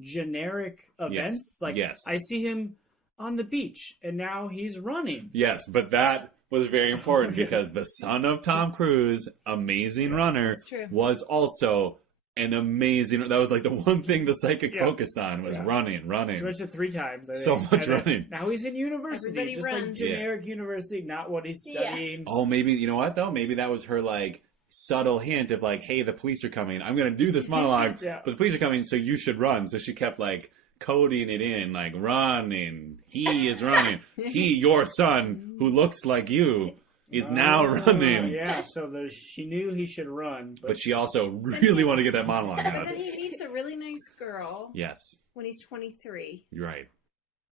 generic events. Like, Yes. I see him on the beach, and now he's running. Yes, but that was very important because the son of Tom Cruise, amazing runner, That's true. was also an amazing. That was like the one thing the psychic focused on was running. She watched it 3 times. I think. So much And then running. Now he's in university, Everybody just runs. like generic university, not what he's Yeah. studying. Oh, maybe, you know what, though? Maybe that was her, like, subtle hint of, like, hey, the police are coming. I'm going to do this monologue, Yeah. but the police are coming, so you should run. So she kept, like, coding it in, like, running. He is running. He, your son, who looks like you, is now running. Yeah, so she knew he should run. But she also really wanted to get that monologue But out. then he meets a really nice girl Yes, when he's 23. you're right.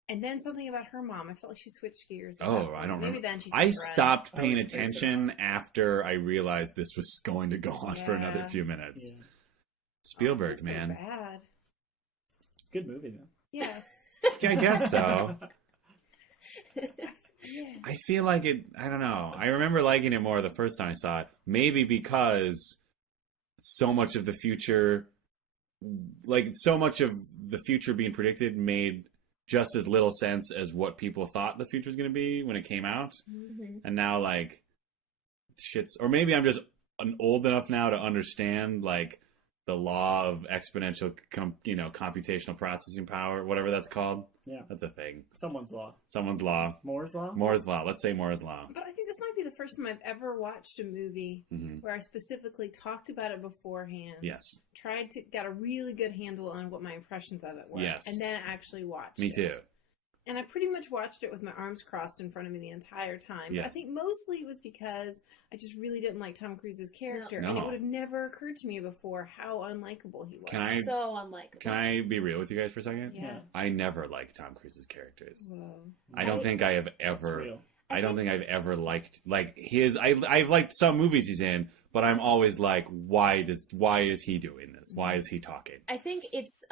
And then something about her mom. I felt like she switched gears. Oh, I don't Maybe remember. then she I started stopped I paying was pacing attention after I realized this was going to go on for another Yeah. few minutes. Yeah. Spielberg, So man. bad. Good movie, though. Yeah. Yeah, I guess so. Yeah. I feel like it, I don't know. I remember liking it more the first time I saw it. Maybe because so much of the future, like so much of the future being predicted made just as little sense as what people thought the future was going to be when it came out. Mhm. And now, like, shit's, or maybe I'm just old enough now to understand, like, the law of exponential, computational processing power, whatever that's called. Yeah. That's a thing. Someone's Law. Someone's law. Moore's Law? Moore's law. Let's say Moore's law. But I think this might be the first time I've ever watched a movie Hmm. where I specifically talked about it beforehand. Yes. Got a really good handle on what my impressions of it were. Yes. And then actually watched Me it. too. And I pretty much watched it with my arms crossed in front of me the entire time. But I Yes. think mostly it was because I just really didn't like Tom Cruise's character. No. And it would have never occurred to me before how unlikable he was. Can I So unlikable. can I be real with you guys for a second? Yeah. I never liked Tom Cruise's characters. Whoa. I don't think I have It's ever. real. I don't think I've ever liked his. I've liked some movies he's in, but I'm always like, why is he doing this? Why is he talking? I think it's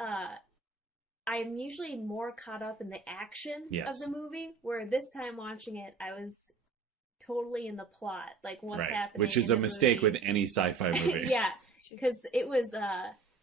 I'm usually more caught up in the action Yes. of the movie, where this time watching it, I was totally in the plot, like what's Right. happening. Which is in a the mistake movie. with any sci-fi movie. Yeah, because it was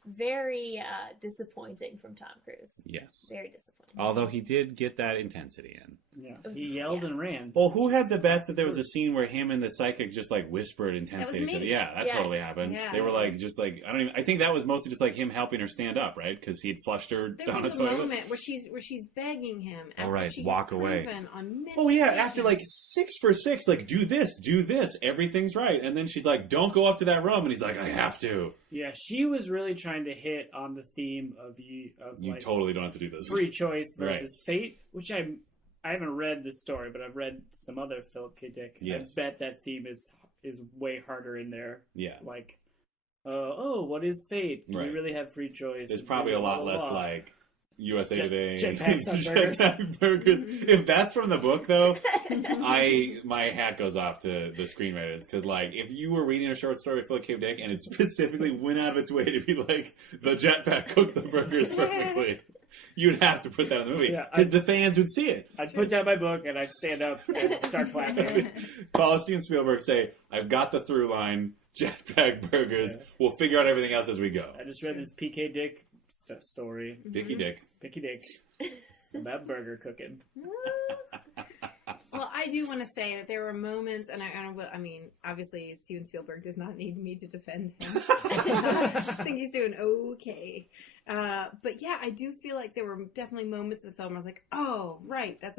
very disappointing from Tom Cruise. Yes. Very disappointing. Although he did get that intensity in. Yeah, he yelled and ran. Well, who had the bets that there was a scene where him and the psychic just like whispered intensely That to was each other? me. Yeah, that Yeah. totally happened. Yeah. They were like, just like, I think that was mostly just like him helping her stand up, right? Because he had flushed her There down the was a toilet. moment where she's begging him. Oh, After right, she's walk away. proven on many Oh yeah, occasions. after like 6 for 6, like do this, everything's right, and then she's like, "Don't go up to that room," and he's like, "I have to." Yeah, she was really trying to hit on the theme of You like totally don't have to do this. free choice Right. versus fate, which I haven't read this story, but I've read some other Philip K. Dick. Yes. I bet that theme is way harder in there. Yeah, Like, what is fate? Do Right. we really have free choice? there's And probably a blah, lot blah, less blah. like USA Jet- Today, jetpacks on burgers. Jetpack burgers. If that's from the book, though, my hat goes off to the screenwriters because, like, if you were reading a short story of Philip K. Dick and it specifically went out of its way to be like the jetpack cooked the burgers perfectly, you'd have to put that in the movie Yeah, because the fans would see it. I'd put down my book and I'd stand up and start clapping. Call Steven Spielberg, say, "I've got the through line, jetpack burgers. Yeah. We'll figure out everything else as we go." I just read this PK Dick story. Dicky Dick. Picky Dick. About burger cooking. Well, I do want to say that there were moments, and I mean, obviously, Steven Spielberg does not need me to defend him. I think he's doing okay. But yeah, I do feel like there were definitely moments in the film where I was like, oh, right, that's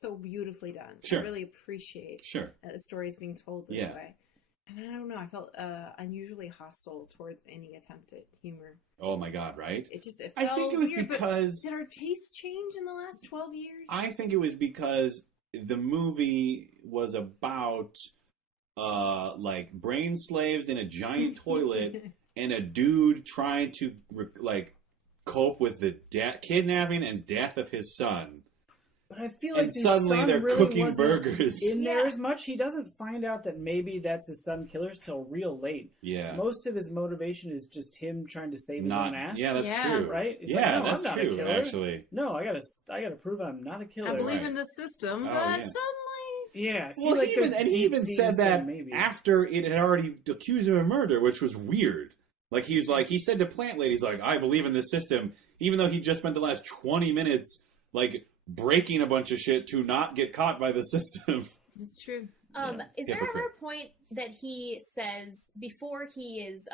so beautifully done. Sure. I really appreciate Sure. that the story is being told this Yeah. way. And I don't know, I felt unusually hostile towards any attempt at humor. Oh my God! Right? It just, it I felt think it was weird, but because did our tastes change in the last 12 years? I think it was because the movie was about like brain slaves in a giant toilet and a dude trying to like cope with the kidnapping and death of his son. But I feel like And the suddenly son they're really cooking wasn't burgers. in there Yeah. as much. He doesn't find out that maybe that's his son killers till real late. Yeah. Most of his motivation is just him trying to save his Not. own ass. Yeah, that's Yeah. true. Right? It's Yeah, like, no, that's I'm not true. a killer. Actually. No, I gotta prove I'm not a killer. I believe Right. in the system, Oh, but yeah. suddenly... Yeah, I feel Well, like he even, there's and he deep even themes said there, that maybe. after it had already accused him of murder, which was weird. Like he said to Plant Lady, he's like, "I believe in this system," even though he just spent the last 20 minutes like breaking a bunch of shit to not get caught by the system. It's true. Yeah. Is there Hypocrite. ever a point that he says before he is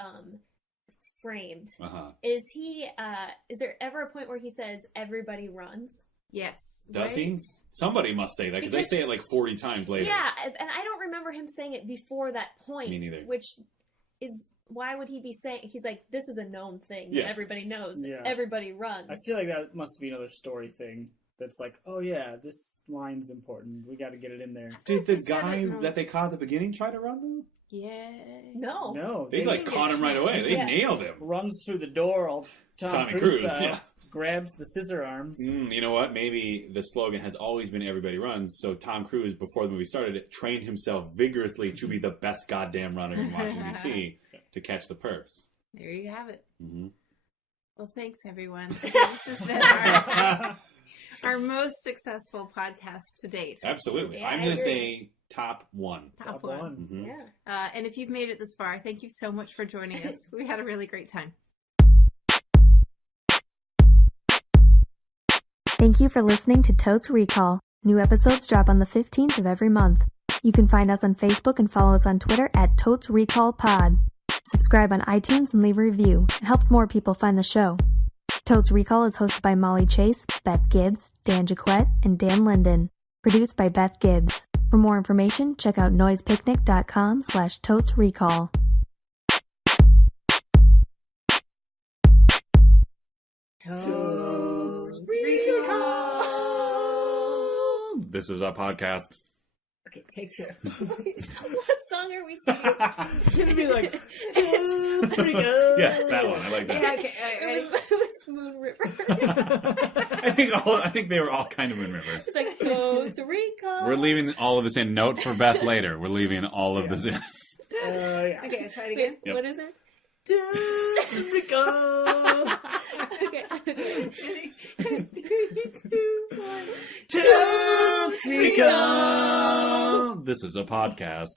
framed? Is there ever a point where he says everybody runs? Yes. Does right? he? Somebody must say that because they Because- say it like 40 times later. Yeah, and I don't remember him saying it before that point. Me neither. Which is why would he be saying? He's like, this is a known thing that Yes. everybody knows. Yeah. Everybody runs. I feel like that must be another story thing. That's like, oh yeah, this line's important. We got to get it in there. Did the They said guy it, no. that they caught at the beginning try to run though? Yeah. no. No, They like didn't caught get him right shot. away. They Yeah. nailed him. runs through the door all Tommy Cruise Cruise, style, yeah. grabs the scissor arms. You know what? Maybe the slogan has always been "Everybody runs." So Tom Cruise, before the movie started, trained himself vigorously to be the best goddamn runner in Washington D.C. to catch the perps. There you have it. Mm-hmm. Well, thanks, everyone. This has been our most successful podcast to date. Absolutely. Yeah, I'm I going to agree. say top one. Top one. Mhm. Yeah. And if you've made it this far, thank you so much for joining us. We had a really great time. Thank you for listening to Totes Recall. New episodes drop on the 15th of every month. You can find us on Facebook and follow us on Twitter at Totes Recall Pod. Subscribe on iTunes and leave a review. It helps more people find the show. Totes Recall is hosted by Molly Chase, Beth Gibbs, Dan Jaquette, and Dan Linden. Produced by Beth Gibbs. For more information, check out noisepicnic.com/totesrecall. Totes Recall. This is our podcast. Okay, take two. What song are we singing? It's gonna be like, Totes Recall. Yes, that one. I like that. Yeah, okay, all right, ready? It was Moon River. I think they were all kind of in River. It's like Totes Recall. We're leaving all of this in. Note for Beth later. We're leaving all of this in. Yeah. Okay, try it Wait, again. Yep. what is it? Totes Recall. Okay. Totes Recall. This is a podcast.